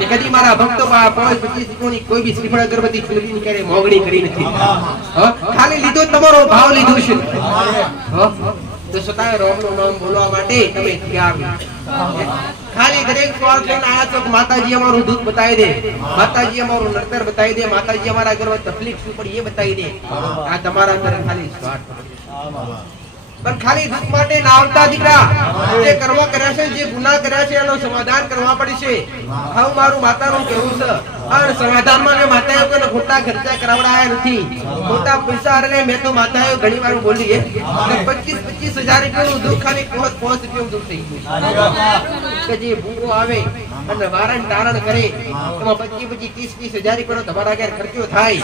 કે કદી મારા ભક્તો 25 ની કોઈ બી શ્રીફળ અગરબત્તી ચૂંટણી ક્યારે મોગણી કરી નથી ખાલી લીધો તમારો ભાવ લીધો છે તો સતાય રોમનું નામ બોલવા માટે તમે તૈયાર ખાલી દરેક સ્વાર્થ લઈને આયા છો માતાજી અમારું દૂધ બતાવી દે માતાજી અમારું નર્તર બતાવી દે માતાજી અમારા ઘરમાં તકલીફ શું પડી એ બતાવી દે આ તમારા અંદર ખાલી સ્વાર્થ પણ ખાલી દુઃખ માટે ના આવતા દીકરા જે કર્મ કર્યા છે જે ગુનાહ કર્યા છે એનો સમાધાન કરવા પડશે હાઉ મારું માતાનું કહેવું છે અને સમાધાનમાં મેં માતાએ કોઈ ખોટા ખર્ચા કરાવડાયા નથી ખોટા પૈસા અરે મેં તો માતાએ ઘણી વાર બોલી 25,000 રૂપિયાનું દુઃખ ખાલી 5 રૂપિયાનું દુઃખ થઈ ગયું કે જે ભૂવો આવે અને વારણ તારણ કરે એમાં 25,000 રૂપિયાનો તમારા ઘેર ખર્ચો થાય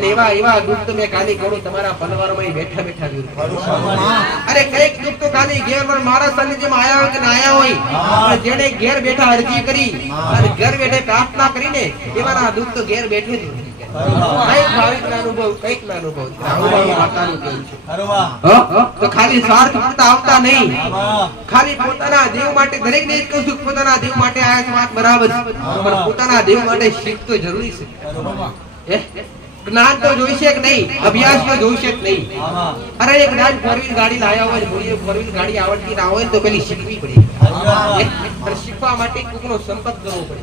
અને એવા દુઃખ તો મેં ખાલી કરું તમારા પલવારમાં બેઠા અરે કઈક દુઃખ તો ખાલી ઘેર પર મારા સાનિધ્યમાં આયા હોય કે ના આયા હોય જેને ઘેર બેઠા અરજી કરી અને ઘર બેઠે પ્રાર્થના કરીને એવાના દુઃખ તો ઘેર બેઠે જ કઈક ભાવિકના અનુભવ કઈક ના અનુભવ માતાનું કેવું છે તો ખાલી સ્વાર્થ પૂરતા આવતા નહીં ખાલી પોતાના દેવ માટે દરેક ને જ કહું છું પોતાના દેવ માટે આયા છે વાત બરાબર પણ પોતાના દેવ માટે શીખ તો જરૂરી છે જ્ઞાન તો જોઈશે કે નહીં અભ્યાસ તો જોઈશે કે નહીં અરે એક જ્ઞાન 4-wheel ગાડી લાયા હોય 4-wheel ગાડી આવડતી ના હોય તો પેલી શીખવી પડે અને શીખવા માટે કોઈનો સંપર્ક કરવો પડે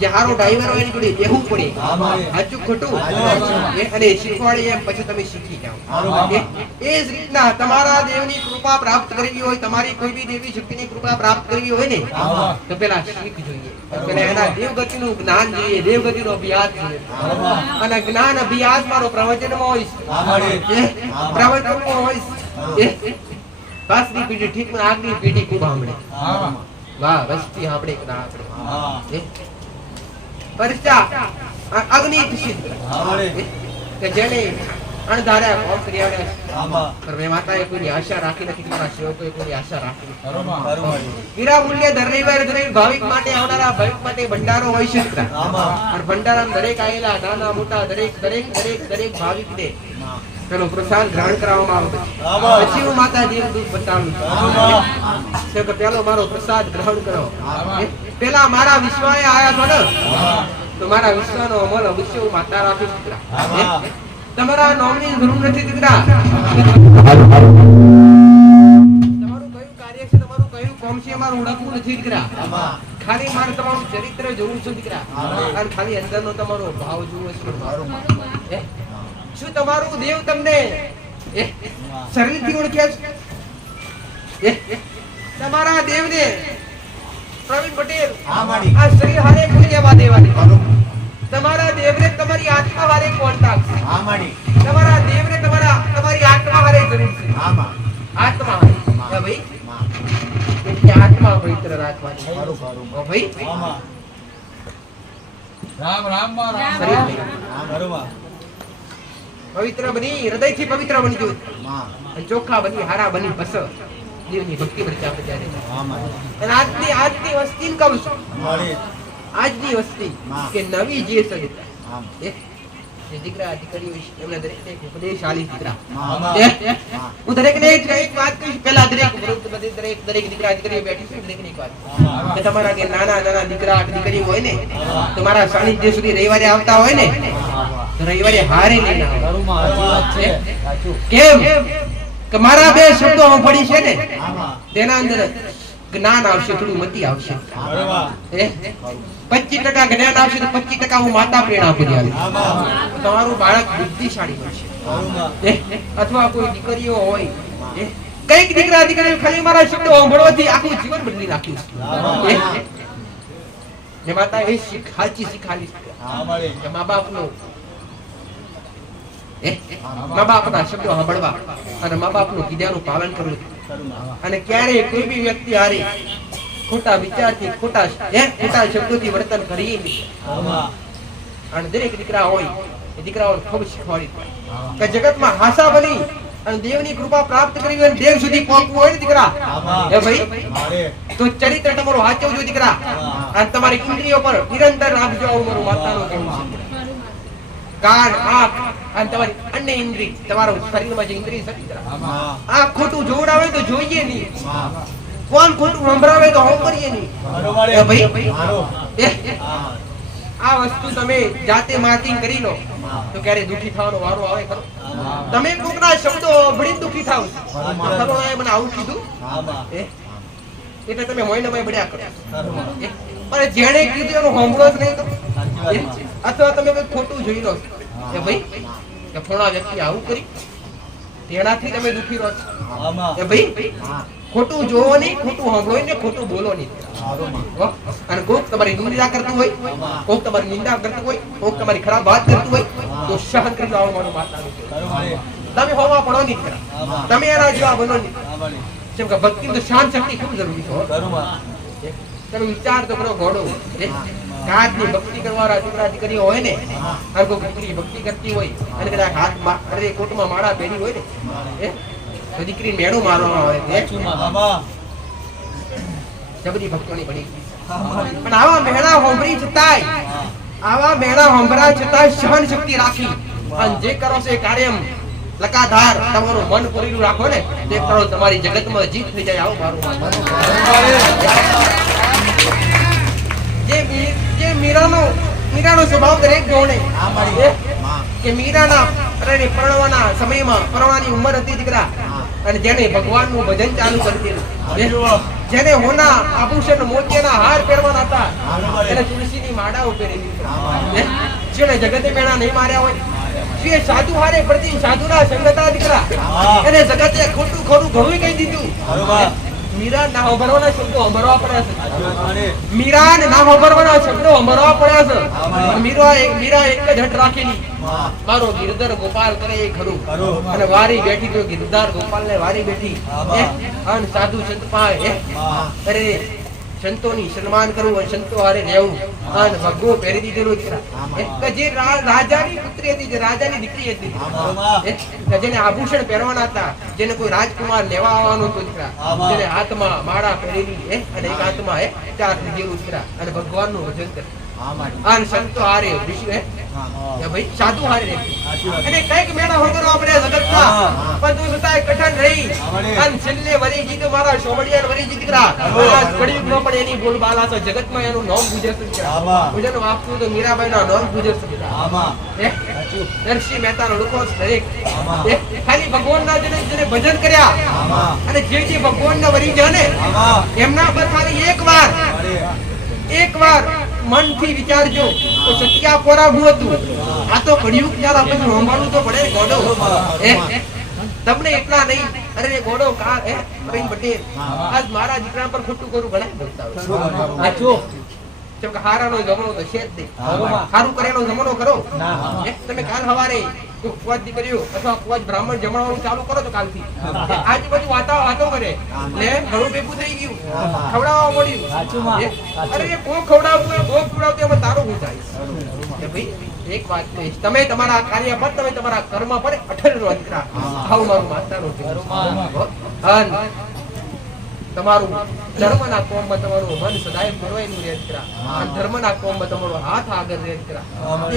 જે હારો ડ્રાઈવર હોય એની જોડે બેહવું પડે સાચું ખોટું અને શીખવાડી એમ પછી તમે શીખી જાઓ એ જ રીતના તમારા દેવની કૃપા પ્રાપ્ત કરવી હોય તમારી કોઈ બી દેવી શક્તિની કૃપા પ્રાપ્ત કરવી હોય ને તો પેલા શીખ જોઈએ પેલા એના દેવગતિનું જ્ઞાન જોઈએ દેવગતિનો અભ્યાસ જોઈએ અને જ્ઞાન અભ્યાસ મારો પ્રવચનમાં હોય પ્રવચનમાં હોય પાછલી પેઢી ઠીક ને આગલી પેઢી ખૂબ સાંભળે વાહ વસ્તી સાંભળે કે ના સાંભળે પરચા અગ્નિ સિદ્ધ કે જેને અણધાર્યા કોમ કર્યા પર મેં માતાએ કોઈની આશા રાખી નથી મારા સેવકોએ કોઈની આશા રાખી નથી હીરા મૂલ્ય દરેક ભાવિક માટે આવનારા ભાવિક માટે ભંડારો હોય છે અને ભંડારામાં દરેક આયેલા નાના મોટા દરેક ભાવિકને પેલો પ્રસાદ ગ્રહણ કરવામાં આવે પછી હું માતાજી દૂધ બતાવું છું કે પેલો મારો પ્રસાદ ગ્રહણ કરો પેલા મારા વિશ્વાએ આયા છો ને તમારા વિશ્વનો અમલ અવશ્ય હું માતા રાખીશ દીકરા. આમાં. તમારા નામની જરૂર નથી દીકરા. તમારું કયું કાર્ય છે, તમારું કયું કામ છે, મારું ઓળખવું નથી દીકરા. આમાં. ખાલી મારે તમારું ચરિત્ર જોવું છે દીકરા. આમાં. અને ખાલી અંદરનો તમારો ભાવ જોવો છે મારું હે? શું તમારું દેવ તમને શરીરથી ઓળખ્યા છે? તમારા દેવને પ્રવીણ પટેલ હા માડી. આ શરીર હારે કોઈ લેવા દેવાની. મારું. તમારા દેવને તમારી આત્મા હારે કોન્ટેક્ટ છે. હા માડી. તમારા દેવને તમારી આત્મા હારે જરૂર છે. આમાં. આત્મા હારે. હે ભાઈ, માં. એટલે આત્મા પવિત્ર રાખવાની. મારું મારું. હો ભાઈ, આમાં. રામ રામ માં રામ શરીર રામ. નહીં. મારું માં. પવિત્ર બની, હૃદયથી પવિત્ર બની જો. માં. અને ચોખ્ખા બની, હારા બની બસ દેવની ભક્તિ કરી આપણે ત્યારે. આમાં. અને આજની વસ્તીને કહું છું, માડી. આજની વસ્તી માં. કે નવી જે છે દીકરા, આમ. જે દીકરા દીકરીઓ છે, એમના દરેકને એક ઉપદેશ આલીશ દીકરા. માં. હે? માં. હું દરેકને એક વાત કહીશ. પહેલા દરેક દીકરા દીકરીઓ બેઠી છે, દરેકને એક વાત કે તમારા કે નાના દીકરા દીકરી હોય ને, તમારા સાનિધ્ય સુધી રવિવારે આવતા હોય ને, તો રવિવારે હારે લઈને આવો. હે? કેમ કે મારા બે શબ્દો સાંભળી છે ને, આમાં. તેના અંદર જ્ઞાન આવશે, થોડું મતિ આવશે. મારું માં. હે? 25% જ્ઞાન આવશે તો 25% હું માતા પ્રેરણા આપી આવીશ. આમાં. તો તમારું બાળક બુદ્ધિશાળી બનશે. મારું માં. હે? અથવા કોઈ દીકરીઓ હોય, હે? કઈક દીકરા દીકરીઓ ખાલી મારા શબ્દો સાંભળવાથી આખું જીવન બદલી નાખ્યું છે. હે? ને માતા એ સાચી શીખાલી હા માડી. કે મા બાપનો મા બાપના શબ્દો સાંભળવા અને મા બાપનું કીધાનું પાલન કરવું. અને ક્યારેય કોઈ બી વ્યક્તિ હારે ખોટા વિચારથી ખોટા શબ્દોથી વર્તન કરી નહીં. આમાં. અને દરેક દીકરા હોય એ દીકરાઓને ખૂબ શીખવાડી કે જગતમાં હાસા બની અને દેવની કૃપા પ્રાપ્ત કરી હોય અને દેવ સુધી પહોંચવું હોય ને દીકરા, આમાં. હે ભાઈ, મારે. તો ચરિત્ર તમારું સાચવજો દીકરા. અને તમારી ઇન્દ્રિયો પર નિરંતર રાખજો. આવું મારું માતાનું કહેવું છે. કાન, આંખ અને તમારી અન્ય ઇન્દ્રિય, તમારું શરીરમાં જે ઇન્દ્રિય છે દીકરા, માં. આ ખોટું જોવડાવે તો જોઈએ નહીં, માં. કોણ ખોટું સંભળાવે તો સાંભળીએ નહીં. મારું માડી. હે ભાઈ, મારું. હે? હા. આ વસ્તુ તમે જાતે માર્કિંગ કરી લો તો ક્યારે દુખી થવાનો વારો આવે ખરો? તમે કોકના શબ્દો ભણી દુખી થાવ છો. ફલાણાએ મને આવું કીધું, આમાં. હે? એટલે તમે મોઈને મોય બળ્યા કરો. મારું માં. હે? પણ જેણે કીધું એનું સાંભળો જ નહીં તો, સાચી હે? વાત માં. અથવા તમે કંઈક ખોટું જોઈ લો છો. કે ભાઈ કે ફલાણા વ્યક્તિ આવું કરી, તેનાથી તમે દુખી રહો છો. આમાં. કે ભાઈ હા. ખોટું જોવો નહીં, ખોટું સાંભળો નહીં ને ખોટું બોલો નહીં. મારું માં. હો? અને કોક તમારી નિંદા કરતું હોય, કોક તમારી નિંદા કરતું હોય, કોક તમારી ખરાબ વાત કરતું હોય, તો સહન કરી લો. આવું મારું માતાનું કહેવું. મારું માડી. તમે હોવા પડો નહીં દીકરા. તમે એના જેવા બનો નહીં. હા માડી. જેમ કે ભક્તિ તો શાંત શક્તિ ખૂબ જરૂરી છે. હો. મારું માં. તમે વિચાર તો કરો ઘોડો, હે? કાચની ભક્તિ કરવાવાળા દીકરા દીકરીઓ હોય ને, અને કોઈ દીકરી ભક્તિ કરતી હોય અને કદાચ હાથમાં અરે કોટમાં માળા પહેરી હોય ને, હે? તો દીકરી મેળું મારવામાં આવે છે. આમાં. તે બધી ભક્તોની બની. પણ આવા મેળા હોંભરી છતાંય, આવા મેળા હોંભરા છતાંય સહન શક્તિ રાખી અને જે કરો છો એ કાર્ય લગાતાર તમારું મન પૂરેલું રાખો ને, તે કરો તમારી જગતમાં જીત થઈ જાય. આવું મારું માનવું. જે મીરાનો સ્વભાવ દરેક જોણે હા માડી. માં. કે મીરાના પરણવાના સમયમાં પરણવાની ઉંમર હતી દીકરા, અને જેને ભગવાનનું ભજન ચાલુ કરી દીધું, જેને હોના આભૂષણ મોતિયાના હાર પહેરવાના હતા, એને તુલસીની માળાઓ પહેરી દીધી. જેને જગતે મેળા નહીં માર્યા હોય, જે સાધુ હારે પ્રતિ સાધુના સંગતા દીકરા, એને જગતે ખોટું ખોટું ઘણું કહી દીધું. મીરા ના સાંભળવાના શબ્દો સાંભળવા પડ્યા છે. મીરા ના સાંભળવાના શબ્દો સાંભળવા પડ્યા છે. મીરા એક જ હટ રાખેલી, મારો ગિરધર ગોપાલ કરે એ ખરું. અને વારી બેઠી તો ગિરધર ગોપાલ ને વારી બેઠી, અને સાધુ સંત પાસે અરે સંતોની સન્માન કરવું અને સંતો હારે રહેવું અને ભગવો પહેરી દીધેલું દીકરા. કે જે રાજાની પુત્રી હતી, જે રાજાની દીકરી હતી, કે જેને આભૂષણ પહેરવાના હતા, જેને કોઈ રાજકુમાર લેવા આવવાનું હતું દીકરા, જેને હાથમાં માળા પહેરેલી અને એક હાથમાં ચાર લીધેલું દીકરા, અને ભગવાનનું ભજન કરે અને સંતો હારે વિશ્વ કે ભાઈ સાધુ હારે રહે. સાચી વાત. અને કઈક મેળા વગર આપણે જગતના હા. પણ તું છતાંય કઠણ રહી આવડે. અને છેલ્લે વરી જીત મારા સોમડિયા વરી જીત કરા આજ કળિયુગ નો પણ એની બોલ બાલા છે જગતમાં એનું નામ ગુજરતું છે. આમાં. પૂજન વાપતું તો મીરાબાઈ નું નામ ગુજરતું છે. આમાં. હે? સાચું. નરસિંહ મહેતા નો લુખો છે દરેક. આમાં. હે? ખાલી ભગવાનના જેને ભજન કર્યા આમાં. અને જે ભગવાનના વરી છે ને આમાં. એમના પર ખાલી એકવાર મનથી વિચારજો તો સત્યા પોરાભું હતું. આ તો કળિયુગ ચાલ આપણે હોંભાળવું તો પડે ગોડો. હે? તમને એટલા નહીં અરે ગોડો કા હે પ્રવીણ પટેલ આજ મારા દીકરા પર ખોટું કરું ઘણા બોલતા હોય. સાચું. કેમ કે હારાનો જમણો તો છે જ નહીં. હા. હારું કરેલો જમણો કરો. ના. હે? તમે કાલ હવારે કુવાજ દીકરીઓ અથવા કુવાજ બ્રાહ્મણ જમણવાનું ચાલુ કરો તો કાલથી આજ બધું વાતો કરે ને ઘણું ભેગું થઈ ગયું ખવડાવવા મળ્યું. હે? અરે કોણ ખવડાવતું હોય કોણ ખવડાવતું એમાં તારો હું થાય કે ભાઈ એક વાત કહીશ તમે તમારા કાર્ય પર તમે તમારા કર્મ પર અઠર નો દીકરા આવું મારું માતાનું કહેવું. તમારું ધર્મના કોમમાં તમારું મન સદાય ફરવાયેલું રહે દીકરા અને ધર્મના કોમમાં તમારો હાથ આગળ રહે દીકરા.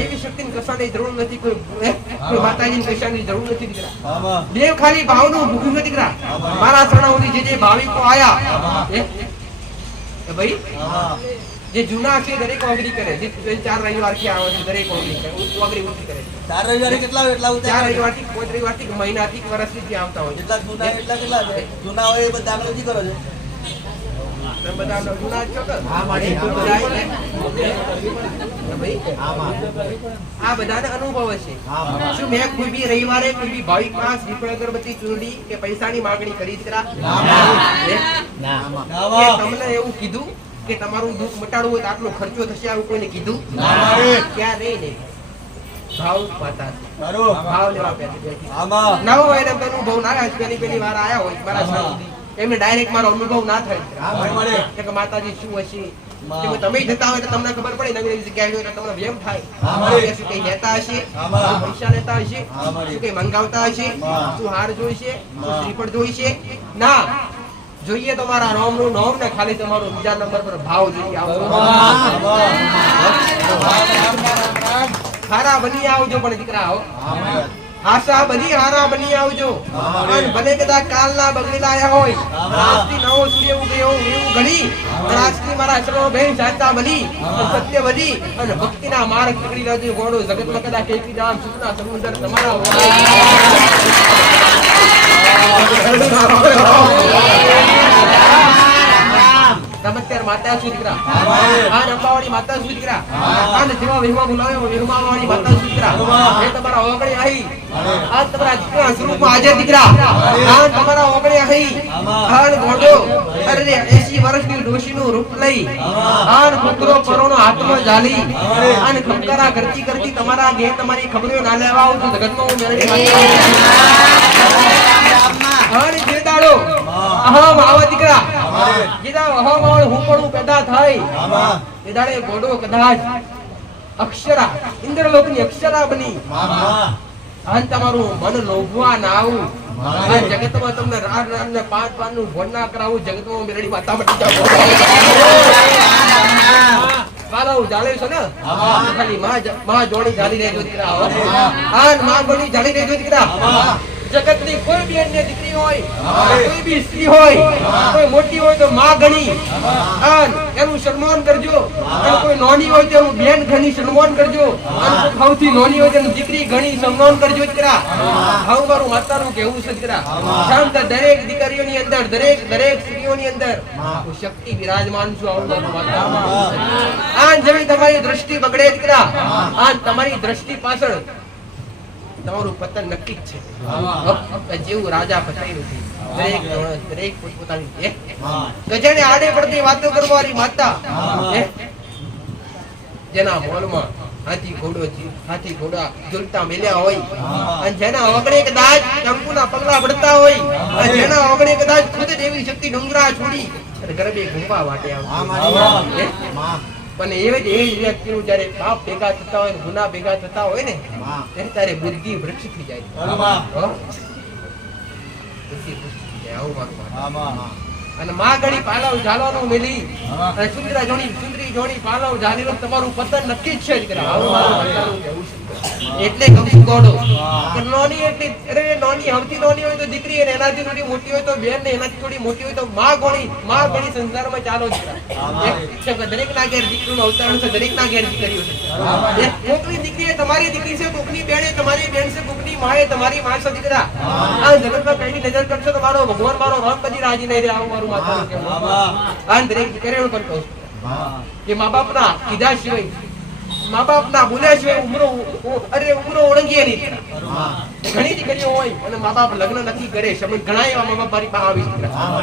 એવી શક્તિની કશાની જરૂર નથી કોઈ માતાજીની કશાની જરૂર નથી દીકરા. આમાં. દેવ ખાલી ભાવનું ભૂખ્યું નથી દીકરા. મારા શરણાઓથી જે ભાવિકો આયા હે? કે ભાઈ આમાં. જે જૂના છે દરેક ઓગળી કરે જે 4 રવિવાર થી આવે છે દરેક ઓગળી કરે ઓગળી ઊંચી કરે 4 રવિવારે કેટલા એટલા 4 રવિવાર થી 5 રવિવાર થી મહિનાથી વર્ષથી ત્યાં આવતા હોય કેટલા જૂના કેટલા છે? જૂના હોય એ બધા આપણે નથી કરો છો. તમે બધા જૂના છો કે હા, મારી. આ બધાને અનુભવ હશે. આમાં. શું મેં કોઈ બી રવિવારે કોઈ બી ભાવિક માં શ્રીફળ અગરબત્તી ચૂંડી કે પૈસાની માંગણી કરી દીકરા? હે? કે તમને એવું કીધું કે તમારું દુઃખ મટાડવું હોય તો આટલો ખર્ચો થશે આવું કોઈને કીધું? ક્યાં નહીં. ભાવ માતા બરોબર. ભાવ લેવા પહેલી આમાં. નવો હોય ને એમ અનુભવ ના આવે પહેલી વાર આયા હોય મારા સુધી એમને ડાયરેક્ટ મારો અનુભવ ના થાય કે માતાજી શું હશે. કે તમે જતા હોય તો તમને ખબર પડે નવી જગ્યાએ હોય તો તમને વેમ થાય કે શું કઈ લેતા હશે શું પૈસા લેતા હશે શું કઈ મંગાવતા હશે શું હાર જોઈશે શું શ્રીફળ જોઈશે ના જોઈએ તમારા નામ નું નામ ને ખાલી તમારો બીજા નંબર પર ભાવ જોઈએ આવતો હારા બની આવજો પણ દીકરા આવો આશા બની હારા બની આવજો અને ભલે કદાચ કાલના બગડેલા આયા હોય આજથી નવો સૂર્ય ઉગ્યો એવું ઘણી આજથી મારા ચરણો બેન જાતા બની સત્ય બની અને ભક્તિના માર્ગ પકડી લેજો ગોળો જગતમાં કદાચ કેકી જામ સુખના સમુદ્ર તમારા નમસ્કાર માતા શ્રી દીકરા આ અંબાવાડી માતા શ્રી દીકરા અને જેવા વિહવા બોલાવ્યો વિહવાવાડી માતા શ્રી દીકરા એ તમારા ઓગળી આઈ આ તમારા દીકરા સ્વરૂપમાં હાજર દીકરા આ તમારા ઓગળી આઈ આન ગોડો અરે 80 વર્ષની ડોશીનું રૂપ લઈ આન પુત્રો પરોનો હાથમાં ઝાલી અને ખમકારા કરતી કરતી તમારા ઘેર તમારી ખબરીઓ ના લેવા આવું છું જગતમાં હું મેરડી અને જે દાડો અહમ આવા દીકરા કીધા અહમ આવ હું પણ પેદા થાય એ દાડે ગોડો કદાચ અક્ષરા ઇન્દ્રલોકની અક્ષરા બની અને તમારું મન લોભવા ના આવું આ જગતમાં તમને રાત રાત ને 5 નું ભોન ના કરાવું જગતમાં મેરડી માતા બની જાવ બાલાઉ જાળે છે ને ખાલી માં જોડી જાળી રહેજો દીકરા આન માં ગોળી જાળી રહેજો દીકરા જગતની કોઈ બી અન્ય દીકરી હોય કોઈ બી સ્ત્રી હોય કોઈ મોટી હોય તો માં ગણી અને એનું સન્માન કરજો અને કોઈ નાની હોય તો એનું બેન ગણી સન્માન કરજો અને કોઈ સૌથી નાની હોય તો એનું દીકરી ગણી સન્માન કરજો દીકરા હાઉ મારું માતાનું કહેવું છે દીકરા શાંત દરેક દીકરીઓની અંદર દરેક સ્ત્રીઓની અંદર હું શક્તિ બિરાજમાન છું આવું મારું માતા આન જેવી તમારી દ્રષ્ટિ બગડે દીકરા આન તમારી દ્રષ્ટિ પાછળ તમારું પતન નક્કી જ છે જેવું રાજા પતાયું દરેક પોતપોતાની જેને આડે પડતી વાતો કરવાની માતા જેના મોલમાં હાથી ઘોડા ઝૂલતા મેલ્યા હોય અને જેના ઓગણે કદાચ કંકુના પગલા પડતા હોય અને જેના ઓગણે કદાચ ખુદ દેવી શક્તિ ડુંગરા છોડી અને ગરબે ઘૂમવા માટે આવે પણ એ જ વ્યક્તિનું જયારે પાપ ભેગા થતા હોય ગુના ભેગા થતા હોય ને ત્યારે બુદ્ધિ વૃક્ષ થઈ જાય બુદ્ધિ વૃક્ષ થઈ જાય આવું મારું અને માં ગણી પાલવ ઝાલવાનું મેલી અને સુંદરી જોડી પાલવ ઝાલીનું તમારું પતન નક્કી જ છે દીકરા આવું મારું કહેવું છે એટલે કહું છું ગોડો કે નાની એટલી અરે નાની સૌથી નાની હોય તો દીકરી અને એનાથી થોડી મોટી હોય તો બેન ને એનાથી થોડી મોટી હોય તો માં ગણી સંસારમાં ચાલો જ દરેક ના ઘેર દીકરીનું અવતરણ છે, દરેક ના ઘેર દીકરીઓ છે. કોકની દીકરી એ તમારી દીકરી છે, કોકની બેન એ તમારી બેન છે, કોકની માં એ તમારી માં છે. દીકરા આ જગતમાં કઈની નજર કરશો તો મારો ભગવાન મારો રામ કદી રાજી નહીં રહે. આવું મારું માતાનું કહેવું. આ દરેક દીકરીઓને પણ કહું છું કે મા બાપના કીધા સિવાય મા બાપના બોલ્યા સિવાય ઉમરો ઓળંગીએ નહીં. ઘણી દીકરીઓ હોય અને મા બાપ લગ્ન નથી કરે. સમય ઘણા એવા મા બાપ મારી પાસે આવી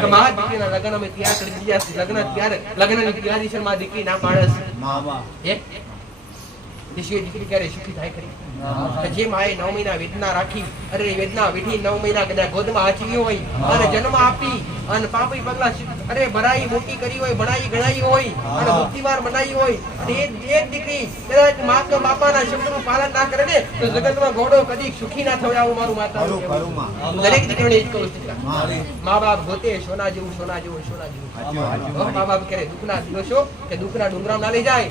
કે મારા દીકરીના લગ્ન અમે તૈયાર કરી દીધા છે, લગ્નની તૈયારી છે, મારી દીકરી ના પાડે છે. દીકરી ક્યારે સુખી થાય ખરી? જે માએ 9 મહિના વેદના રાખી, અરે વેદના વેઠી 9 મહિના કદાચ ગોદમાં હાચવી હોય અને જન્મ આપી અને પાપી પગલા અરે ભરાઈ મોટી કરી હોય, ભણાઈ ગણાઈ હોય અને મુક્તિવાર બનાવી હોય અને એ દીકરી કદાચ મા કે બાપાના શબ્દનું પાલન ના કરે ને તો જગતમાં ગોડો કદી સુખી ના થવાય. આવું મારું માતા દરેક દીકરીને જ કહું છું. મા બાપ ગોતે સોના જેવું સોના જેવું સોના જેવું. મા બાપ કરે દુઃખના દિવસો કે દુઃખના ડુંગરા ના લઈ જાય.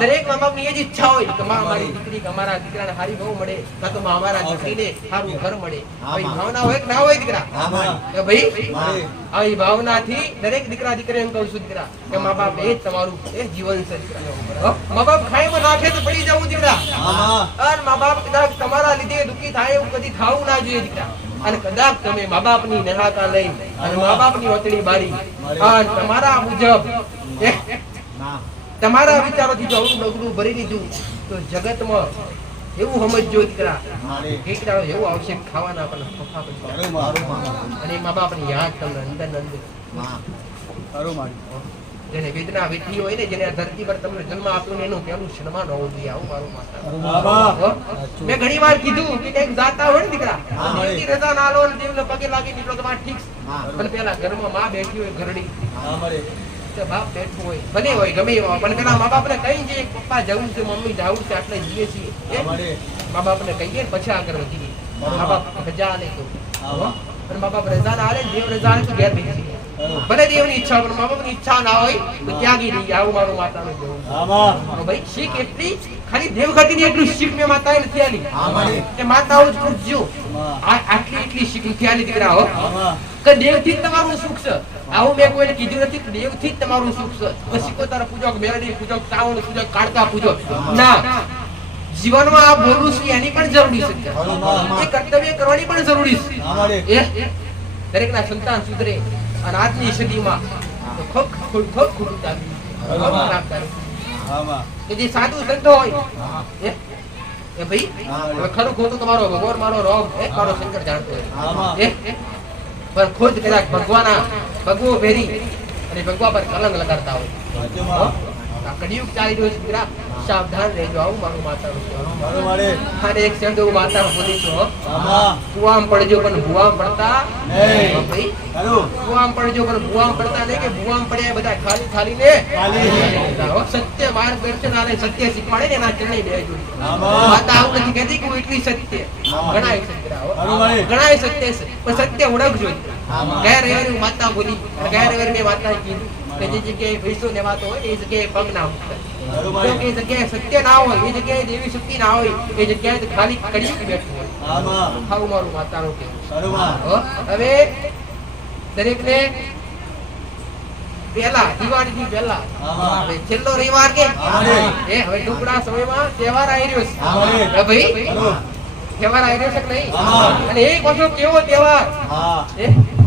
દરેક મા બાપની એ જ ઈચ્છા હોય કે મા અમારી દીકરી કે અમારા દીકરાને હારી બહુ મળે, કાં તો અમારા દીકરીને સારું ઘર મળે. આવી ભાવના હોય કે ના હોય દીકરા? ભાઈ આવી ભાવનાથી દરેક દીકરા દીકરી એમ કહું છું દીકરા કે મા બાપ એ જ તમારું એ જીવન છે. મા બાપ ખાઈમાં નાખે તો પડી જવું દીકરા. અને મા બાપ કદાચ તમારા લીધે દુઃખી થાય એવું કદી થવું ના જોઈએ દીકરા. અને કદાચ તમે મા બાપ ની નિહાળતા લઈ અને મા બાપ ની વતડી બારી અને તમારા મુજબ તમારા વિચારોથી જો અવળું બગડું ભરી દીધું તો જગતમાં એવું સમજજો દીકરા દીકરા એવું આવશે ખાવાના પણ ફફા પડી અને મા બાપ ની યાદ તમને અંદર અંદર જેને વેદના વેઠી હોય ને, જેને આ ધરતી પર તમને જન્મ આપ્યો ને એનું પેલું સન્માન હોવું જોઈએ. આવું મારું માતા. મેં ઘણી વાર કીધું કે કઈક જાતા હોય ને દીકરા દેવની રજા ના લો ને દેવને પગે લાગી નીકળો તમારે ઠીક છે. પણ પેલા ઘરમાં માં બેઠી હોય ઘરડી, બાપ બેઠું હોય ભલે હોય ગમે એવા, પણ પેલા મા બાપ ને કઈ જઈએ પપ્પા જવું છે, મમ્મી જવું છે, આટલે જઈએ છીએ મા બાપ ને કહીએ ને પછી આગળ વધીએ. મા બાપ રજા આલે તો અને મા બાપ રજા ના આલે દેવ રજા આલે તો ઘેર બેસી ભલે દેવની ઈચ્છા પણ મા બાપની ઈચ્છા ના હોય તો ત્યાગી નહીં. આવું મારું માતાનું કહેવું. ભાઈ શીખ એટલી ખાલી દેવગતિની એટલું શીખ મેં માતાએ નથી આલી કે માતાઓ જ પૂછજો. આટલી એટલી શીખ નથી આલી દીકરા હો કે દેવથી જ તમારું સુખ છે. આવું મેં કોઈને કીધું નથી કે દેવથી જ તમારું સુખ છે. પછી કોતારા પૂજો કે મેરડી પૂજો કે તાવણ પૂજો કાળકા પૂજો ના. જીવનમાં આ બોલવું છે એની પણ જરૂરી છે, એ કર્તવ્ય કરવાની પણ જરૂરી છે. દરેકના સંતાન સુધરે અને આજની સદીમાં ખોટું ચાલે જે સાધુ સંત હોય એ ભાઈ હવે ખરું ખોટું તમારો ભગવાન મારો રોગ મારો શંકર જાણતો હોય પણ ખુદ કદાચ ભગવો ભેરી અને ભગવા પર કલંક લગાડતા હોય. કડિયુગ ચાલી રહ્યો છે દીકરા, સાવધાન રહેજો. આવું મારું માતાનું કહેવાનું. અને એક શબ્દ હું માતા બોલી છું, કુવામ પડજો પણ ભુવામ પડતા નહીં. કુવામ પડજો પણ ભુવામ પડતા નહીં કે ભુવામ પડ્યા બધા ખાલી ખાલી ને સત્ય માર્ગદર્શન અને સત્ય શીખવાડે ને એના ચરણે બેસજો. માતા આવું નથી કહેતી કે હું એટલી સત્ય ઘણા સત્ય છે પણ સત્ય ઓળખજો. ગયા રવિવારે માતા બોલી, ગયા રવિવારે મેં માતા કીધું કે જે જગ્યાએ પૈસો લેવાતો હોય એ જગ્યાએ પગ ના મૂકતા. એ જગ્યાએ સત્ય ના હોય, એ જગ્યાએ દેવી શક્તિ ના હોય, એ જગ્યાએ ખાલી કડિયુગ બેઠું હોય. આવું મારું માતાનું કહેવું. હવે દરેકને પહેલા દિવાળી થી પહેલા છેલ્લો રવિવાર કે હવે ટુકડા સમયમાં તહેવાર આવી રહ્યો છે ભાઈ. તહેવાર આવી રહ્યો છે કે નહીં? અને એક પાછો કેવો તહેવાર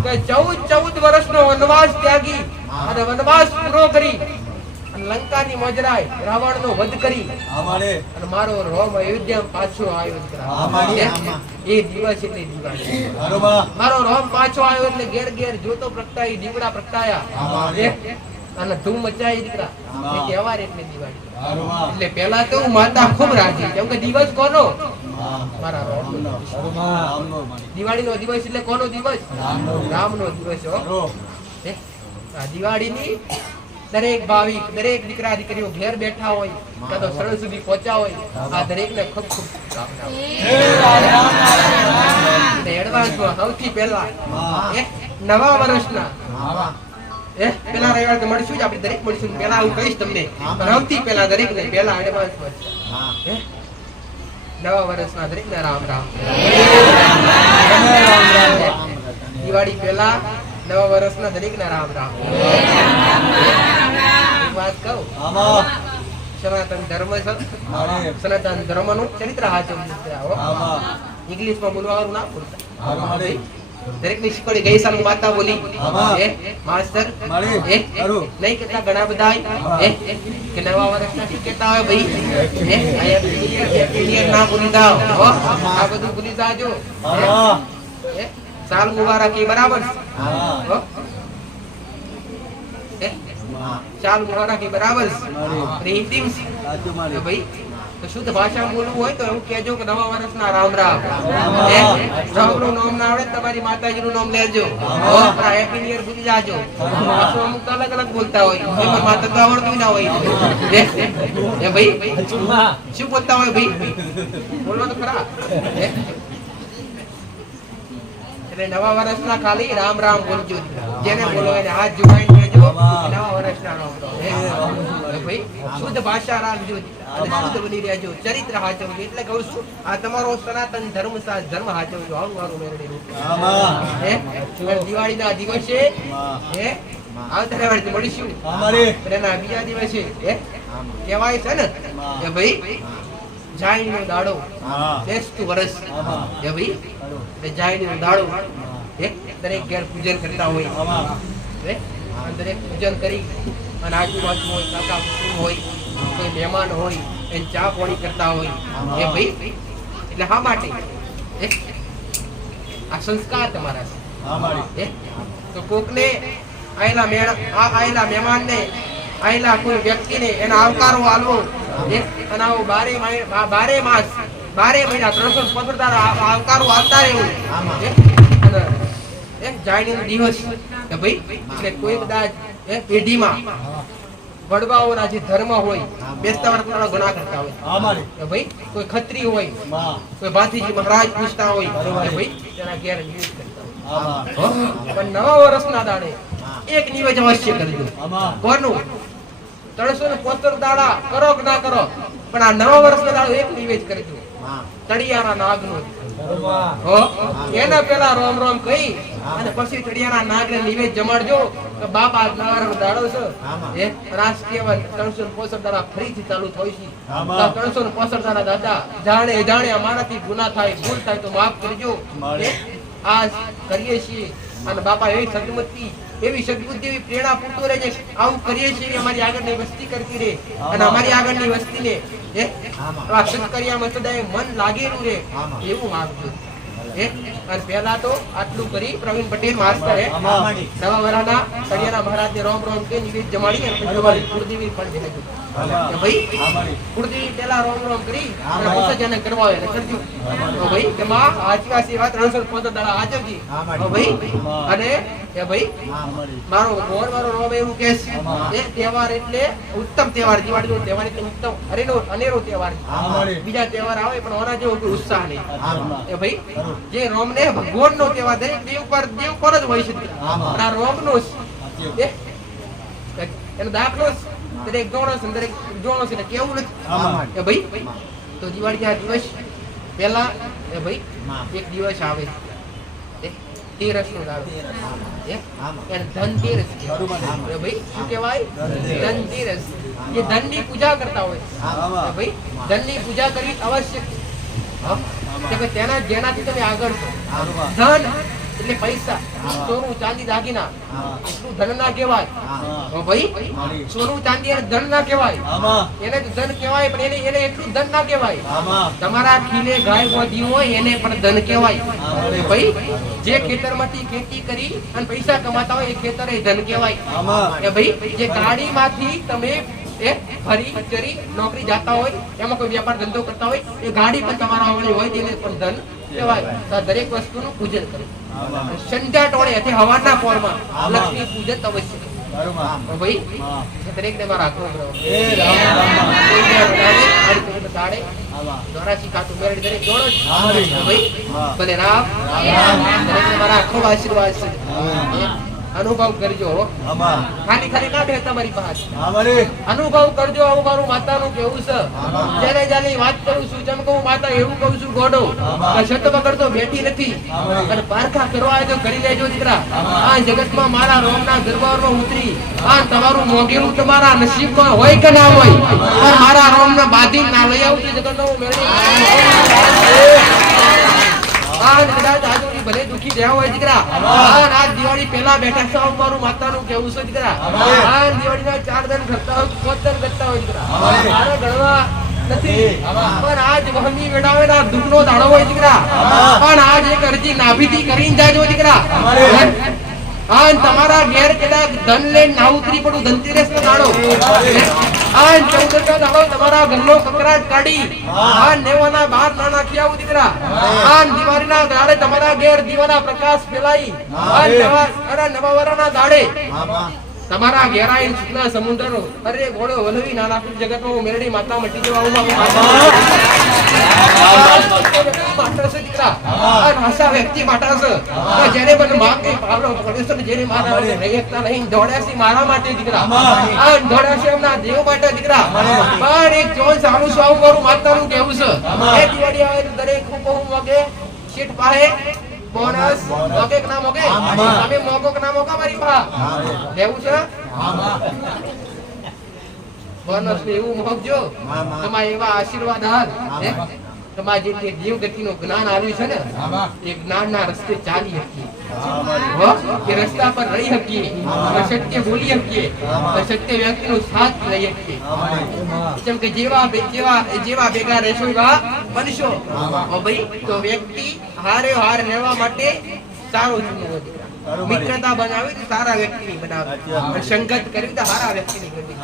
કે 14 વર્ષનો વનવાસ ત્યાગી અને વનવાસ પૂરો કરી અને લંકાની મજરાય રાવણનો વધ કરી અને મારો રોમ અયોધ્યામાં પાછો આવ્યો. એ દિવસ એટલે દિવાળી. મારો રોમ પાછો આવ્યો એટલે ઘેર ઘેર જોતો પ્રગટાઈ, દીવડા પ્રગટાયા અને ધૂમ મચાઈ દીકરા. એ તહેવાર એટલે દિવાળી. એટલે પેલા તો હું માતા ખૂબ રાજી, કેમ કે દિવસ કોનો? મારા રોમનો. દિવાળીનો દિવસ એટલે કોનો દિવસ? રામનો દિવસ. દિવાળીની દરેક ભાવિક દરેક દીકરા દીકરીઓ ઘેર બેઠા હોય કાં તો સડક સુધી પહોંચ્યા હોય, આ દરેકને ખૂબ ખૂબ શુભકામનાઓ. એડવાન્સમાં સૌથી પહેલા નવા વર્ષના પેલા રવિવારે મળશું જ આપણે, દરેક મળશું. પેલા હું કહીશ તમને સૌથી પહેલા દરેકને પહેલા એડવાન્સમાં નવા વર્ષના દરેકને રામ રામ. દિવાળી પહેલા નવા વર્ષના દરેકને રામ રામ. એક વાત કહું, આમાં સનાતન ધર્મ છે, મારે સનાતન ધર્મનું ચરિત્ર હાચવવું છે. આમાં ઇંગ્લિશમાં બોલવાનું ના બોલતા. મારે દરેકની શીખવાડી ગઈ સાલ માતા બોલી આમાં. માસ્ટર મારે ખરું. નહીં કેતા ઘણા બધા કે નવા વર્ષના શું કેતા હોય ભાઈ હેપી ન્યુ ના ભૂલી જાઓ હો. આ બધું ભૂલી જાજો. આમાં સાલ મુબારક એ બરાબર છે. આમાં હો? સાલ મુબારક એ બરાબર છે. મારે હિન્દી સાચું મારે ભાઈ તો શુદ્ધ ભાષામાં બોલવું હોય તો એવું કહેજો કે નવા વર્ષના રામ રામ. રામનું નામ ના આવડે તમારી માતાજીનું નામ લેજો. હેપી ન્યુ યર ભૂલી જાજો. પાછું અમુક તો અલગ અલગ બોલતા હોય. એમાં માતા તો આવડતું ના હોય. એ ભાઈ શું બોલતા હોય ભાઈ? બોલો તો ખરા. એટલે નવા વર્ષના ખાલી રામ રામ બોલજો. જેને બોલો એને હાથ જોડાઈને કહેજો કે નવા વર્ષના રામ રામ. ભાઈ શુદ્ધ ભાષા રાખજો અને શુદ્ધ બની રહેજો. ચરિત્ર હાચવજો. એટલે કહું છું આ તમારો સનાતન ધર્મ ધર્મ હાચવજો. આવું મારું મેળવી આમાં દિવાળીના દિવસે આવતા રવિવારે મળીશું. અમારે અને એના બીજા દિવસે કહેવાય છે ને કે ભાઈ જાયનો દાડો હા બેસતું વર્ષ. આમાં એ ભાઈ ખરું. એટલે જાયનો દાડો દરેક ઘેર પૂજન કરતા હોય. આમાં અને દરેક પૂજન કરી અને આજુબાજુ હોય કાકા કુટુંબ હોય કોઈ મહેમાન હોય એને ચા પાણી કરતા હોય. એ ભાઈ એટલે હા માટે આ સંસ્કાર તમારા છે. અમારે તો કોકને આયેલા મહેમાનને આયેલા કોઈ વ્યક્તિને એના આવકારો આલવો. અને આવો બારે માસ 12 મહિના 365 આવકારો આવતા રહેવું. અને જાયનો દિવસ કે ભાઈ એટલે કોઈ કદાચ પેઢીમાં વડવાઓના જે ધર્મ હોય બેસતા વર્ષના ઘણા કરતા હોય. અમારે કે ભાઈ કોઈ ખત્રી હોય માં કોઈ ભાતીજી મહારાજ પૂછતા હોય કે ભાઈ તેના ઘેર નિવેદ કરતા હોય. આમાં પણ નવા વર્ષના દાડે એક નિવેદ અવશ્ય કરજો. આમાં કોનું? 365 દાડા કરો કે ના કરો પણ આ નવા વર્ષના દાડો એક નિવેદ કરજો. તળિયાના નાગનો. હો એના પેલા રોમ રોમ કહી અને પછી તળિયાના નાગને નિવેદ જમાડજો કે બાપા નવા વર્ષનો દાડો છે. રાસ કેવલ 365 દાડા ફરીથી ચાલુ થઈ છે. 365 દાડા દાદા જાણે જાણે અમારાથી ગુનાહ થાય ભૂલ થાય તો માફ કરજો. આ કરીએ છીએ અને બાપા એવી સદબુદ્ધિ એવી સદબુદ્ધિ એવી પ્રેરણા પૂરતો રહે છે. આવું કરીએ છીએ કે અમારી આગળની વસ્તી કરતી રહે અને અમારી આગળની વસ્તીને આ સત્કર્યામાં સદાય મન લાગેલું રહે એવું માગજો. અને પહેલા તો આટલું કરી પ્રવીણ પટેલ માસ્તરે નવા વરાના તળિયાના મહારાજને રોમ રોમ કે નિવેદ જમાડી અને પછી તમારી કુળદેવી પણ દેખાજો. કે ભાઈ કુળદેવી પહેલા રોમ રોમ કરી અને પછી જેને કરવા હોય એને કરજો. તો ભાઈ કે માં આજીવા સેવા 365 દાડા આચવજી. તો ભાઈ અને કે ભાઈ મારો મોર મારો રોમ એવું કહે છે એ તહેવાર એટલે ઉત્તમ તહેવાર. દિવાળીનો તહેવાર એટલે ઉત્તમ અનેરો તહેવાર. બીજા તહેવાર આવે પણ ઓના જેવો કોઈ ઉત્સાહ નહીં. એ ભાઈ જે રોમ ને ભગવાનનો તહેવાર દરેક દેવ પર જ હોય છે. પણ આ રોમનો એનો દાખલો દરેક જોણો છે કેવું નથી. કે ભાઈ તો દિવાળી ના દિવસ પહેલા એ ભાઈ એક દિવસ આવે તેરસ નો દાડો. એને ધનતેરસ કહેવાય. ભાઈ શું કહેવાય? ધનતેરસ. જે ધનની પૂજા કરતા હોય કે ભાઈ ધનની પૂજા કરવી આવશ્યક છે. તેના જેનાથી તમે આગળ છો. ધન એટલે પૈસા, સોનું ચાંદી દાગીના એટલું ધન ના કહેવાય. ભાઈ સોનું ચાંદી એને ધન ના કહેવાય. એને ધન કહેવાય પણ એને એટલું ધન ના કહેવાય. તમારા ખીલે ગાય ગોધી હોય એને પણ ધન કહેવાય. ભાઈ જે ખેતરમાંથી ખેતી કરી અને પૈસા કમાતા હોય એ ખેતર એ ધન કહેવાય. કે ભાઈ જે ગાડીમાંથી તમે ફરી ચરી નોકરી જતા હોય એમાં કોઈ વેપાર ધંધો કરતા હોય એ ગાડી પણ તમારા વાળી હોય તેને પણ ધન કહેવાય. દરેક વસ્તુનું પૂજન કરે. સંધ્યા ટોળે હવાના પોરમાં લક્ષ્મી પૂજન અવશ્ય કરે. ભાઈ દરેકને મારા દાડે દ્વારાસી ખાતું મેળવી દરેક જોડો ભાઈ ભલે રામ દરેકને મારા ખૂબ આશીર્વાદ છે. અનુભવ કરજો હો. આમાં ખાલી ખાલી ના બેસતા મારી પાસે. અમારે અનુભવ કરજો. આવું મારું માતાનું કેવું છે. જ્યારે જ્યારે વાત કરું છું જેમ કે હું માતા એવું કહું છું ગોડો કે શત પકડતો બેઠી નથી અને પારખા કરવા આવે તો કરી લેજો દીકરા. આ જગતમાં મારા રોમના દરબારમાં ઉતરી આ તમારું મોગેલું તમારા નસીબમાં હોય કે ના હોય પણ મારા રોમને બાંધી ના લઈ આવતી જગતનો હું મેળવી આ કદાચ આજુની ભલે દુખી રહ્યા હોય દીકરા. આ રાત દિવાળી પહેલા બેઠા છો મારું માતાનું કેવું છે દીકરા. આ દિવાળીના 4 દિન કરતા હોય 5 દિન કરતા હોય દીકરા. મારે ગણવા નથી પણ આજ વહમી વેડાવેલા દુઃખનો દાડો હોય દીકરા. પણ આજ એક અરજી નાભીથી કરીને જાજો દીકરા. આ તમારા ઘેર કદાચ ધન લઈને ના ઉતરી પડું ધનતેરસ નો દાડો આ 14 નો દાડો તમારા ઘરનો કકરાટ કાઢી આ નેવાના બહાર ના નાખી આવું દીકરા. આ દિવાળીના દાડે તમારા ઘેર દીવાના પ્રકાશ ફેલાઈ આ નવા વરાના દાડે તમારા ઘેરાઈ સુખના સમુદ્રો અરે ઘોડો વલવી ના નાખું જગતનો મેરડી માતા મટી જવા માતા છે દીકરા. આ ભાષા વ્યક્તિ માતા છે જેને મને માગે પાવડો પડ્યો છે જેને મારા રહેતા નહીં દોડ્યા છે મારા માટે દીકરા. આ દોડ્યા છે એમના દેવ માટે દીકરા. પણ એક જોન સારું છે આવું મારું માતાનું કેવું છે. એ દિવાળી આવે તો દરેક રૂપો હું વગે શેઠ પાહે બોનસ મોગે કે ના મોગે અમે મોગો કે ના મોગા મારી પા લેવું છે બોનસ ને એવું મોગજો. તમારે એવા આશીર્વાદ હાલ તમારે જે જીવ ગતિનું જ્ઞાન આવ્યું છે ને એ જ્ઞાનના રસ્તે ચાલી શકીએ એ રસ્તા પર રહી શકીએ સત્ય બોલી શકીએ સત્ય વ્યક્તિનો સાથ લઈ શકીએ. જેમ કે જેવા ભેગા રહેશો એવા બનશો ભાઈ તો વ્યક્તિ હારે હાર રહેવા માટે સારો ચૂનવો દીકરા. મિત્રતા બનાવી તો સારા વ્યક્તિની બનાવી અને સંગત કરવી તો સારા વ્યક્તિની કરવી.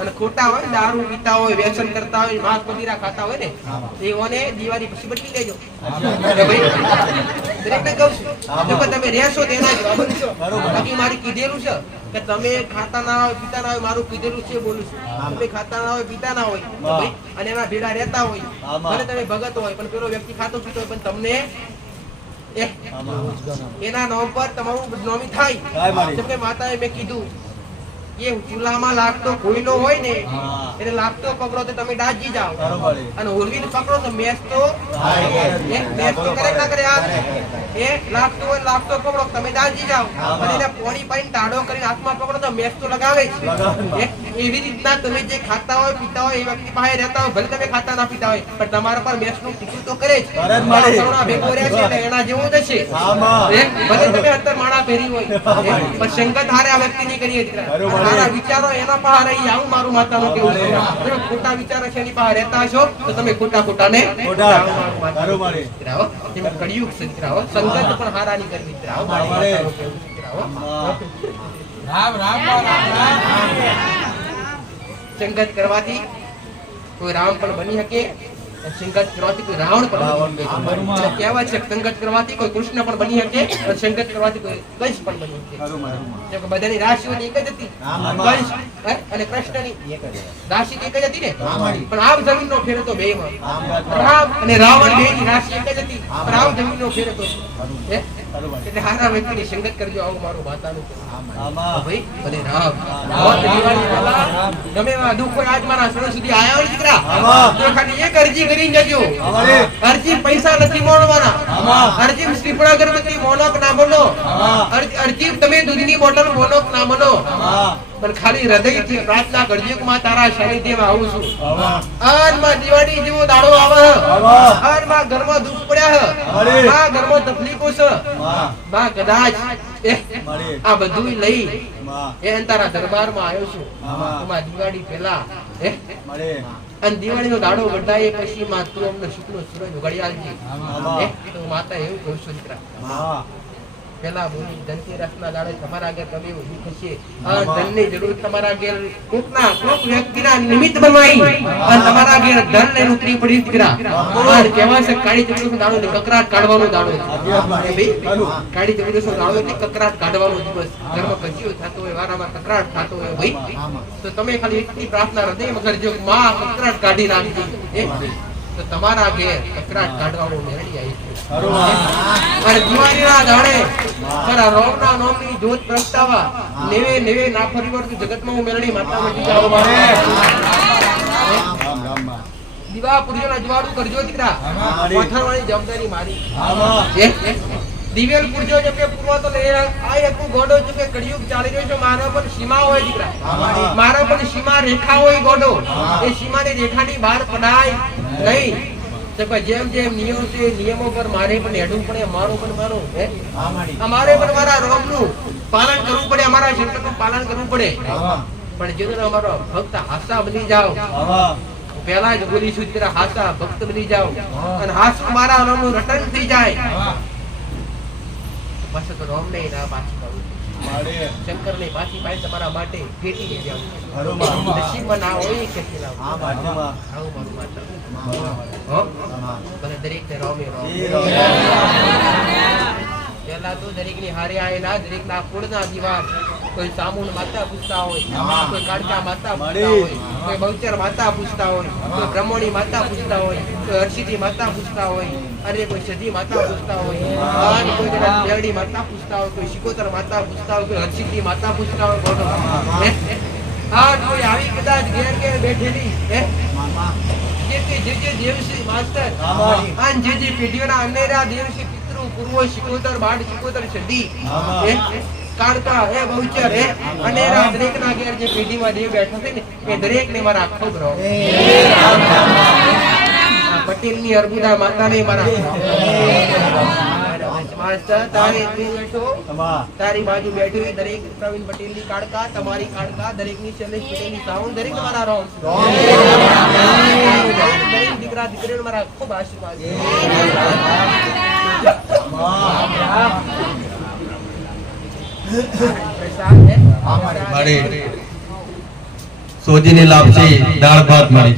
અને ખોટા હોય દારૂ પીતા હોય વ્યસન કરતા હોય માંસ મદિરા ખાતા હોય ને એઓને દિવાળી પછી બદલી દેજો. દરેકને કહું છું જો તમે રહેશો તો એના જવાબ બનશો. બાકી મારી કીધેલું છે કે તમે ખાતા ના હોય પીતા ના હોય મારું કીધેલું છે બોલું છું. તમે ખાતા ના હોય પીતા ના હોય અને એના ભેડા રહેતા હોય ભલે તમે ભગત હોય પણ પેલો વ્યક્તિ ખાતો પીતો હોય પણ તમને એના નામ પર તમારું બદનામી થાય. જેમ કે માતાએ મેં કીધું એ ચૂલામાં લાગતો કોઈનો હોય ને એટલે લાગતો પકડો તો તમે દાજી જાઓ અને હોલવીને પકડો તો મેસ તો કરે ના કરે. એ લાગતો હોય લાગતો પકડો તમે દાજી જાઓ અને એને પોણી પાઈને ટાઢો કરીને હાથમાં પકડો તો મેસ તો લગાવે જ. એવી રીતના તમે જે ખાતા હોય પીતા હોય એ વ્યક્તિ પાસે રહેતા હોય ભલે તમે ખાતા ના પીતા હોય પણ તમારા પર મેસ નું ટીકું તો કરે જ. ભેગો રહે છે એટલે એના જેવું જ હશે. ભલે તમે અત્તર માળા પહેરી હોય પણ સંગત હારે આ વ્યક્તિ ની કરીએ સારા વિચારો એના પાસે રહી આવું મારું માતાનું કેવું છે. તમે ખોટા વિચારો છે એની પાસે રહેતા હશો તો તમે ખોટા ને કળિયુગ છે દીકરાઓ. સંગત પણ હારાની કરવી દીકરાઓ. મારું માતાનું કેવું છે દીકરાઓ. સંગત કરવાથી કોઈ રામ પણ બની શકે સંગત કરવાથી કોઈ રાવણ પણ બની શકે. કહેવાય છે સંગત કરવાથી કોઈ કૃષ્ણ પણ બની શકે અને સંગત કરવાથી કોઈ કંસ પણ બની શકે. જેમ કે બધાની રાશિઓ એક જ હતી કંસ અને કૃષ્ણની રાશિ એક જ હતી ને પણ આવ જમીનનો ફેર હતો બેમાં. રામ અને રાવણ બેની રાશિ એક જ હતી પણ આવ જમીનનો ફેર હતો. એટલે હારા વ્યક્તિની સંગત કરજો આવું મારું માતાનું ભાઈ. ભલે રામ દિવાળી પહેલા ગમે એવા દુઃખ હોય આજ મારા શરણ સુધી આયા હોય દીકરા તો ખાલી એક અરજી કરીને જજો. અરજી પૈસા નથી મોડવાના. અરજી શ્રીફળ અગરબત્તી મોનો કે ના મોનો. અરજી તમે દૂધની બોટલ મોનો કે ના મોનો. પણ ખાલી હૃદયથી પ્રાર્થના કરજો કે માં તારા સાનિધ્યમાં આવું છું. આનમાં દિવાળી જેવો દાડો આવે આનમાં ઘરમાં દુઃખ પડ્યા આ ઘરમાં તકલીફો છે બા કદાચ આ બધું લઈ એ તારા દરબારમાં આવ્યો છું. તમારા દિવાળી પહેલા અને દિવાળી નો દાડો વડાય પછી માં તું અમને શુક્નો સૂરજ ઘડિયાળજી તો માતા એવું કહું છું દીકરા પેલા બોલી ધનતેરસના દાડે તમારા ઘેર કभी એવું થશે અને ધનની જરૂર તમારા ઘેર કોક વ્યક્તિના નિમિત્ત બનવાઈ અને તમારા ઘેર ધન લઈને ઉતરી પડી દીકરા. અને કહેવાય છે કાળી ચતુર્દશીનો દાડો એટલે કકરાટ કાઢવાનો દાડો છે. કાળી ચતુર્દશીનો દાડો એટલે કકરાટ કાઢવાનો દિવસ. ઘરમાં કજીઓ થતો હોય વારામાં કકરાટ થતો હોય ભાઈ તો તમે ખાલી એટલી પ્રાર્થના હૃદયમાં કરજો માં કકરાટ કાઢી નાખજો. તો તમારા ઘેર કકડાટ કાઢવાનું મેળવી આવી છે. અને દિવાળીના દાડે મારા રોમના નામની જ્યોત પ્રગટાવા નેવે ના ફરી વળતું જગતમાં હું મેળવી માતા બેટી જાઓ મારે દીવા પૂજ્યોના જવાડું કરજો દીકરા. પથારવાની જવાબદારી મારી. દિવેલ પૂજ્યો જેમ કે પૂર્વ તો લઈ આ એકું ગોડો જો કે કળિયુગ ચાલી રહ્યો છે. મારા પર સીમા હોય દીકરા, મારા પર સીમા રેખા હોય ગોડો. એ સીમાની રેખાની બહાર પડાય નહીં. તો જેમ જેમ નિયમો છે નિયમો પર મારે પણ હેડવું પડે. મારો પણ મારો અમારે પણ મારા રોમનું પાલન કરવું પડે, અમારા શંકરનું પાલન કરવું પડે. પણ જેનો અમારો ભક્ત હાસા બની જાઓ, પહેલા જ બોલી છું તેરા હાસા ભક્ત બની જાઓ અને હાસ મારા રોમનું રટન થઈ જાય પાછો તો રોમ ને ના પાછી પાડું. શંકર ને પાછી પાડી તમારા માટે ફેટી લઈ જાવ. નસીબમાં ના હોય કે આવું મારું માતા મને દરેક ને રોમે રોમ. પહેલા તો દરેક ની હારે આયેલા દરેક ના કુળના દીવાર. કોઈ સામુન માતા પૂછતા હોય, કોઈ કાળકા માતા પૂછતા હોય, કોઈ બહુચર માતા પૂછતા હોય, કોઈ બ્રહ્મણી માતા પૂછતા હોય, કોઈ હર્ષિતી માતા પૂછતા હોય, અરે કોઈ સજી માતા પૂછતા હોય, અને કોઈ જરા મેરડી માતા પૂછતા હોય, કોઈ શિકોતર માતા પૂછતા હોય, કોઈ હર્ષિતી માતા પૂછતા હોય. બોલો હા કોઈ આવી કદાચ ઘેર ઘેર બેઠેલી જે દેવશ્રી માસ્ટર અને જે પેઢીઓના અનેરા દેવશ્રી પિતૃ પૂર્વ શિકોતર બાળ શિકોતર સદી કાળકા હે બહુચર હે અનેરા દરેક ના ઘેર જે પેઢીમાં દેવ બેઠા છે ને એ દરેક ને મારા આખો ગ્રહ. પટેલ ની અર્બુદા માતા ને મારા તારી બાજુ બેઠી દરેક પ્રવીણ પટેલ ની કાળકા, તમારી કાળકા, દરેક ની શૈલેષ પટેલ ની સાઉન્ડ, દરેક મારા રોમ. દરેક દીકરા દીકરીઓ મારા ખૂબ આશીર્વાદ. સોજીની લાપસી દાળ ભાત મળી.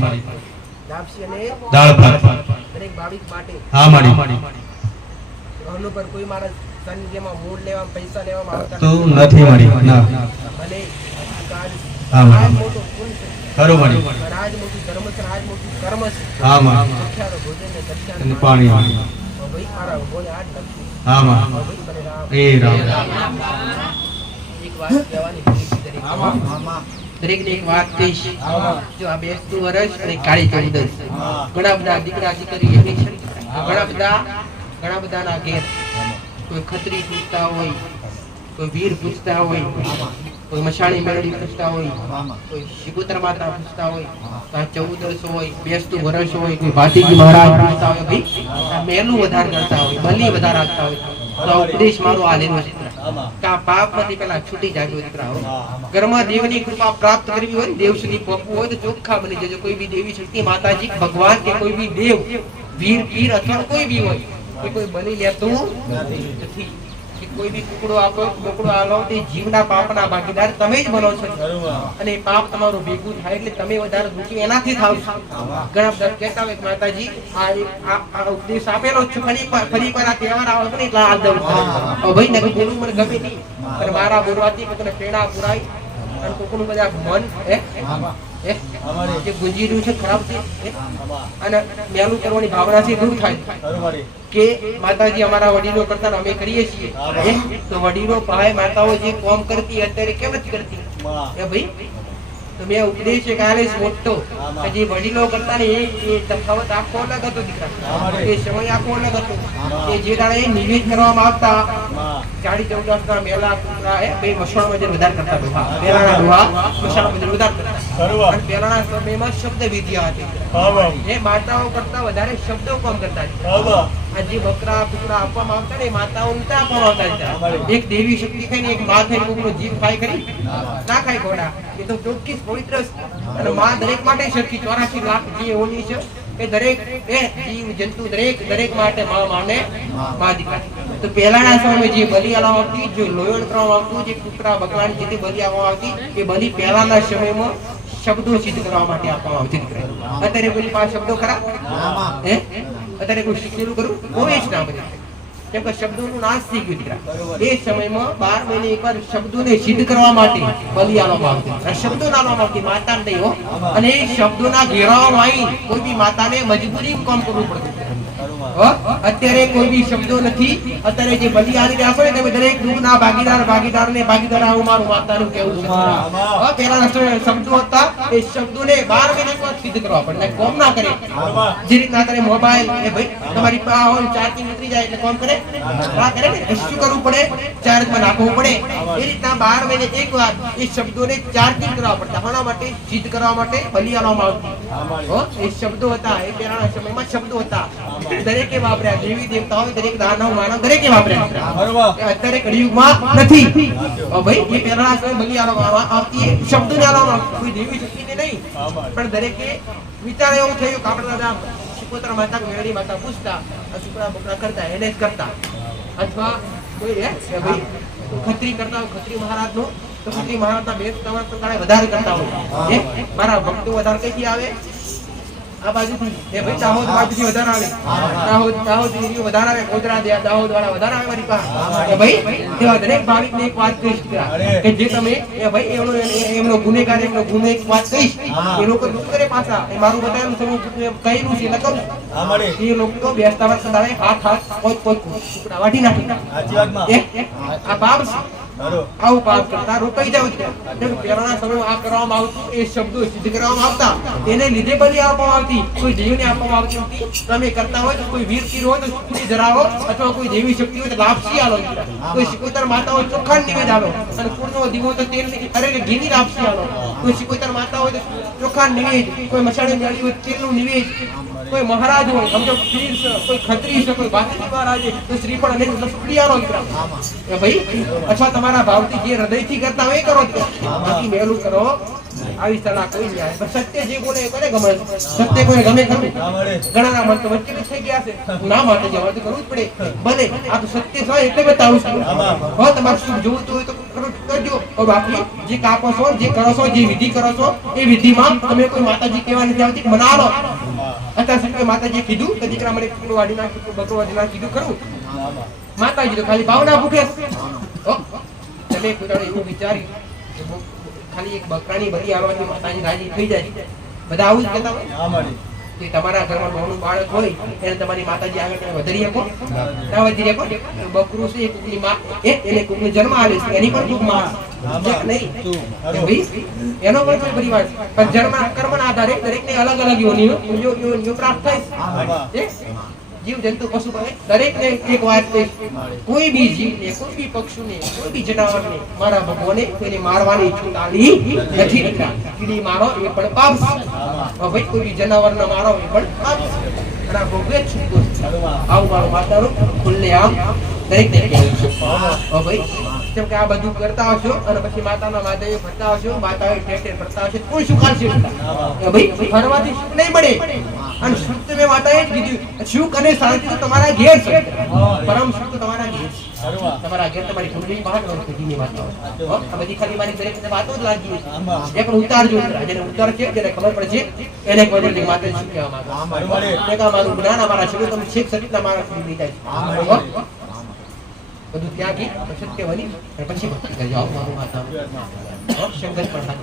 દાળ ભાત દરેક ભાવિક માટે હા મળી. ઘરનું પર કોઈ માણસ સંજ્ઞામાં મૂળ લેવા પૈસા લેવામાં આવતા તો નથી મળી ના. ભલે હા આ મળી. મોટો પુણ્ય છે. ખરું મળી. રાજ મોટું ધર્મ છે, રાજ મોટું કર્મ છે. હા માં ભૂખ્યાનો ભોજન ને દર્શન અને પાણી ભાઈ મારા ભગવાને આજ લખ્યું. હા માં ભાઈ મને રામ. એ રામ. એક વાત કહેવાની ભૂલી ગઈ દરેક. દરેક ને એક વાત કહીશ. જો આ બેસતું વર્ષ અને કાળી ચૌદસ ઘણા બધા દીકરા દીકરી ઘણા બધાના ઘેર કોઈ ખત્રી પૂછતા હોય, કોઈ વીર પૂછતા હોય, કોઈ મશાણી મેળવી પૂછતા હોય, કોઈ શિકોતર માતા પૂછતા હોય, કોઈ ચૌદસ હોય, બેસતું વર્ષ હોય, કોઈ ભાતીજી મહારાજ પૂછતા હોય, ભાઈ આ મેલું વધારે કરતા હોય, બલી વધારે રાખતા હોય તો ઉપદેશ મારો આ લેવો છે કે આ પાપમાંથી પહેલા છૂટી જાજો દીકરાઓ. ઘરમાં દેવની કૃપા પ્રાપ્ત કરવી હોય, દેવ સુધી પહોંચવું હોય તો ચોખ્ખા બની જજો. કોઈ બી દેવી શક્તિ માતાજી ભગવાન કે કોઈ બી દેવ વીર પીર અથવા કોઈ બી હોય કે કોઈ બની લેતું નથી. કે કોઈ બી કુકડો આપો કુકડો આલો તે જીવના પાપના ભાગીદાર તમે જ બનો છો અને પાપ તમારું ભેગું થાય એટલે તમે વધારે દુઃખી એનાથી થાવ છો. ઘણા બધા કહેતા હોય કે માતાજી આ ઉપદેશ આપેલો છે ફરી પર આ તહેવાર આવે ને એટલે આ દઉં ભાઈ નકર બોલું મને ગમે નહીં અને મારા બોલવાથી કોઈને પ્રેરણા પુરાય અને કોકનું બધા મન જે ગુંજીર્યું છે ખરાબ છે અને મેલું કરવાની ભાવનાથી દૂર થાય કે માતાજી અમારા વડીલો કરતા અમે કરીએ છીએ તો વડીલો પાસે માતાઓ જે કામ કરતી અત્યારે કેમ નથી કરતી એ ભાઈ તો મેં ઉપદેશ એક આલેશ મોટો કે જે વડીલો કરતા ને એ તફાવત આખો અલગ હતો દીકરા. એ સમય આખો અલગ હતો. એ જે દાડે નિવેદ કરવામાં આવતા 40-14 ના મેલા કુતરા એ બે મસણમાં જે વધારે કરતા હતા. મેલાના ડોહા મસણમાં વધારે કરતા. અને પહેલાના સમયમાં શબ્દ વિદ્યા હતી. એ માતાઓ કરતા વધારે શબ્દો કામ કરતા હતા. આ જે બકરા કુતરા આપવામાં આવતા ને એ માતાઓ નતા આપવામાં આવતા. એક દેવી શક્તિ ખાઈને એક માં થઈને કોકનો જીવ ખાય કરી ના ખાય ઘોડા. એ તો ચોખ્ખી પવિત્ર અને માં દરેક માટે સરખી 84 લાખ જે હોની છે એ દરેક જીવ જંતુ દરેક માટે માં માને માં દીકરા. તો પહેલાના સમયમાં જે બલિ આલવામાં આવતી, જે લોયણ કરવામાં આવતું, જે કુતરા બકરાની જે બલિ આપવામાં આવતી એ બલિ પહેલાના સમયમાં શબ્દો સિદ્ધ કરવા માટે આપવામાં આવતી. અત્યારે કોઈ પાસે શબ્દો ખરા અત્યારે કોઈ શીખેલું કરું કોઈ જ ના બને. કેમ કે શબ્દોનું નાશ થઈ ગયું દીકરા. એ સમયમાં 12 મહિને એકવાર શબ્દોને સિદ્ધ કરવા માટે બલિ આલવામાં આવતી. આ શબ્દો આલવામાં આવતી, માતાને નહીં હો. અને એ શબ્દોના ઘેરાવામાં આવી કોઈ બી માતાને મજબૂરીમાં કામ કરવું પડતું. અત્યારે કોઈ બી શબ્દો નથી. અત્યારે જે બલિ આલી રહ્યા છો ને તમે દરેક દુઃખના ભાગીદાર આવું મારું માતાનું કહેવું છે. પહેલા શબ્દો હતા, એ શબ્દોને 12 મહિને એકવાર સિદ્ધ કરવા પડે, કોમ ના કરે. જે રીતના અત્યારે મોબાઈલ એ ભાઈ તમારી પાસે હોય, ચાર્જિંગ ઉતરી જાય એટલે કોમ કરે ના કરે ને, શું કરવું પડે? ચાર્જમાં નાખવું પડે. એ રીતના 12 મહિને એકવાર એ શબ્દોને ચાર્જિંગ કરવા પડતા. કોના માટે? સિદ્ધ કરવા માટે બલિ આલવામાં આવતી. એ શબ્દો હતા, એ પહેલાના સમયમાં શબ્દો હતા. દરેકે વાપર્યા, દેવી દેવતાઓ, દરેક દાનવ માનવ દરેકે વાપર્યા. અત્યારે કળિયુગમાં નથી. ભાઈ એ પહેલાના સમય બલિ આલવામાં આવતી, શબ્દોને આલવામાં આવતી, કોઈ દેવી શક્તિને નહીં. પણ દરેકે વિચાર એવું થયું કે આપણા દાદા શિકોતરા માતા, મેળી માતા પૂછતા, શુક્રા બકરા કરતા, એને જ કરતા. અથવા કોઈ ભાઈ ખત્રી કરતા હોય, ખત્રી મહારાજનું, તો ખત્રી મહારાજના બે પ્રકારે વધારે કરતા હોય. મારા ભક્તો વધારે કઈથી આવે? આ બાજુથી એ ભાઈ દાહોદ બાજુથી વધારે આવે, દાહોદ વધારે આવે, ગોધરા દાહોદ વાળા વધારે આવે મારી પાસે. ભાઈ એવા દરેક ભાવિકને એક વાત કહીશ કે જે તમે એ ભાઈ એમનો ગુનેગાર, એમનો ગુનો એક વાત કહીશ, એ લોકો દુઃખ કરે પાછા. એ મારું બતાવેલું છે, કહેલું છે, લખું. એ લોકો બેસતા વર્ષ સદાવે હાથ કોઈ ટુકડા વાટી નાખી. આ પાપ છે. આવું પાપ કરતા રોકાઈ જાવ. પહેલાના સમયમાં આ કરવામાં આવતું, એ શબ્દો સિદ્ધ કરવામાં આવતા, એને લીધે બલિ આપવામાં આવતી, કોઈ દેવને આપવામાં આવતી નથી. તમે કરતા હોય તો કોઈ વીર પીર હોય તો સુખડી ધરાવો, અથવા કોઈ દેવી શક્તિ હોય તો લાપસી આલો, કોઈ શિકોતર માતા હોય ચોખાન નિવેદ આલો, અને કુળનો દીવો તો તેલની અરે ઘીની લાપસી આલો. કોઈ શિકોતર માતા હોય તો ચોખાન નિવેદ, કોઈ મસાણી મેળી હોય તેલનું નિવેદ, કોઈ મહારાજ હોય, સમજો પીર છે, કોઈ ખત્રી છે, કોઈ બાકી મહારાજ તો શ્રીફળ અને સુખડી આલો. ભાઈ અથવા તમારા ભાવથી જે હૃદયથી કરતા હોય એ કરો, બાકી મેલું કરો. આવી સલાહ કોઈ નહીં આવે. સત્ય જે બોલે એ કરે ગમે, સત્ય કોઈ ગમે ગમે. ઘણા મન તો વચ્ચે થઈ ગયા છે, ના માટે જવા તો કરવું જ પડે. ભલે આ તો સત્ય છે એટલે બતાવું છું. હવે તમારે સુખ જોવું હોય તો કરજો. બાકી જે કાપો છો, જે કરો છો, જે વિધિ કરો છો, એ વિધિમાં તમે કોઈ માતાજી કહેવા નથી આવતી મનાવો. અત્યારે સુધી માતાજી કીધું કે દીકરા મને કુકડો વાડી નાખ, બકરો વાડી નાખ કીધું ખરું. માતાજી તો ખાલી ભાવના ભૂખે. તમે પોતાને એવું વિચારી ખાલી એક બકરાની બલી આવવાથી માતાજી રાજી થઈ જાય? બધા આવું જ કહેતા હોય. તમારા ઘરમાં નાનું બાળક હોય એને તમારી માતાજી આગળ વધારી આપો, ના વધારી આપો. બકરું છે, કુકની માં, એને કુકનો જન્મ આવે છે, એની પણ કુક માં નહીં. એનો પણ કોઈ પરિવાર પણ જન્મ કર્મના આધારે દરેકને અલગ અલગ યોનિઓ પ્રાપ્ત થાય છે. જીવ જંતુ પશુ દરેકને એક વાત કહીશ, કોઈ બી જીવને, કોઈ બી પક્ષીને, કોઈ બી જનાવરને મારા ભગવાને કોઈને મારવાની છૂટ આલી નથી. કીડી મારો એ પણ પાપ છે. ભાઈ કોઈ બી જનાવરને મારો એ પણ પાપ છે. અને ભોગવે જ છૂટકો છે. આવું મારું માતાનું ખુલ્લે આમ દરેકને કહેવું છે. ભાઈ કેમ કે આ બધું કરતા હશો અને પછી માતાના માધવે ફરતા હશો, માતાએ ઠેઠ ફરતા હશે, કોઈ શું કાઢશે? ભાઈ ફરવાથી સુખ નહીં મળે. અને સુખ તો મેં માતાએ જ કીધું, સુખ અને શાંતિ તો તમારા ઘેર છે. પરમ સુખ તો તમારા ઘેર છે. તમારા ઘેર તમારી કુંડળી બહાર કુંડળીની વાતો. આ બધી ખાલી મારી દરેક વાતો જ લાગી છે. પણ ઉતારજો, જેને ઉતાર છે, જેને ખબર પડશે એને કોઈ માતા શું કહેવા માંગે. મારું જ્ઞાન અમારા શરીર તમે શીખ સહિતના મારા સુધી જાય છે. બધું ત્યાગી સત્ય બની પછી ભક્તિ કરજો. આવું મારું માતા શંકર પ્રસાદ.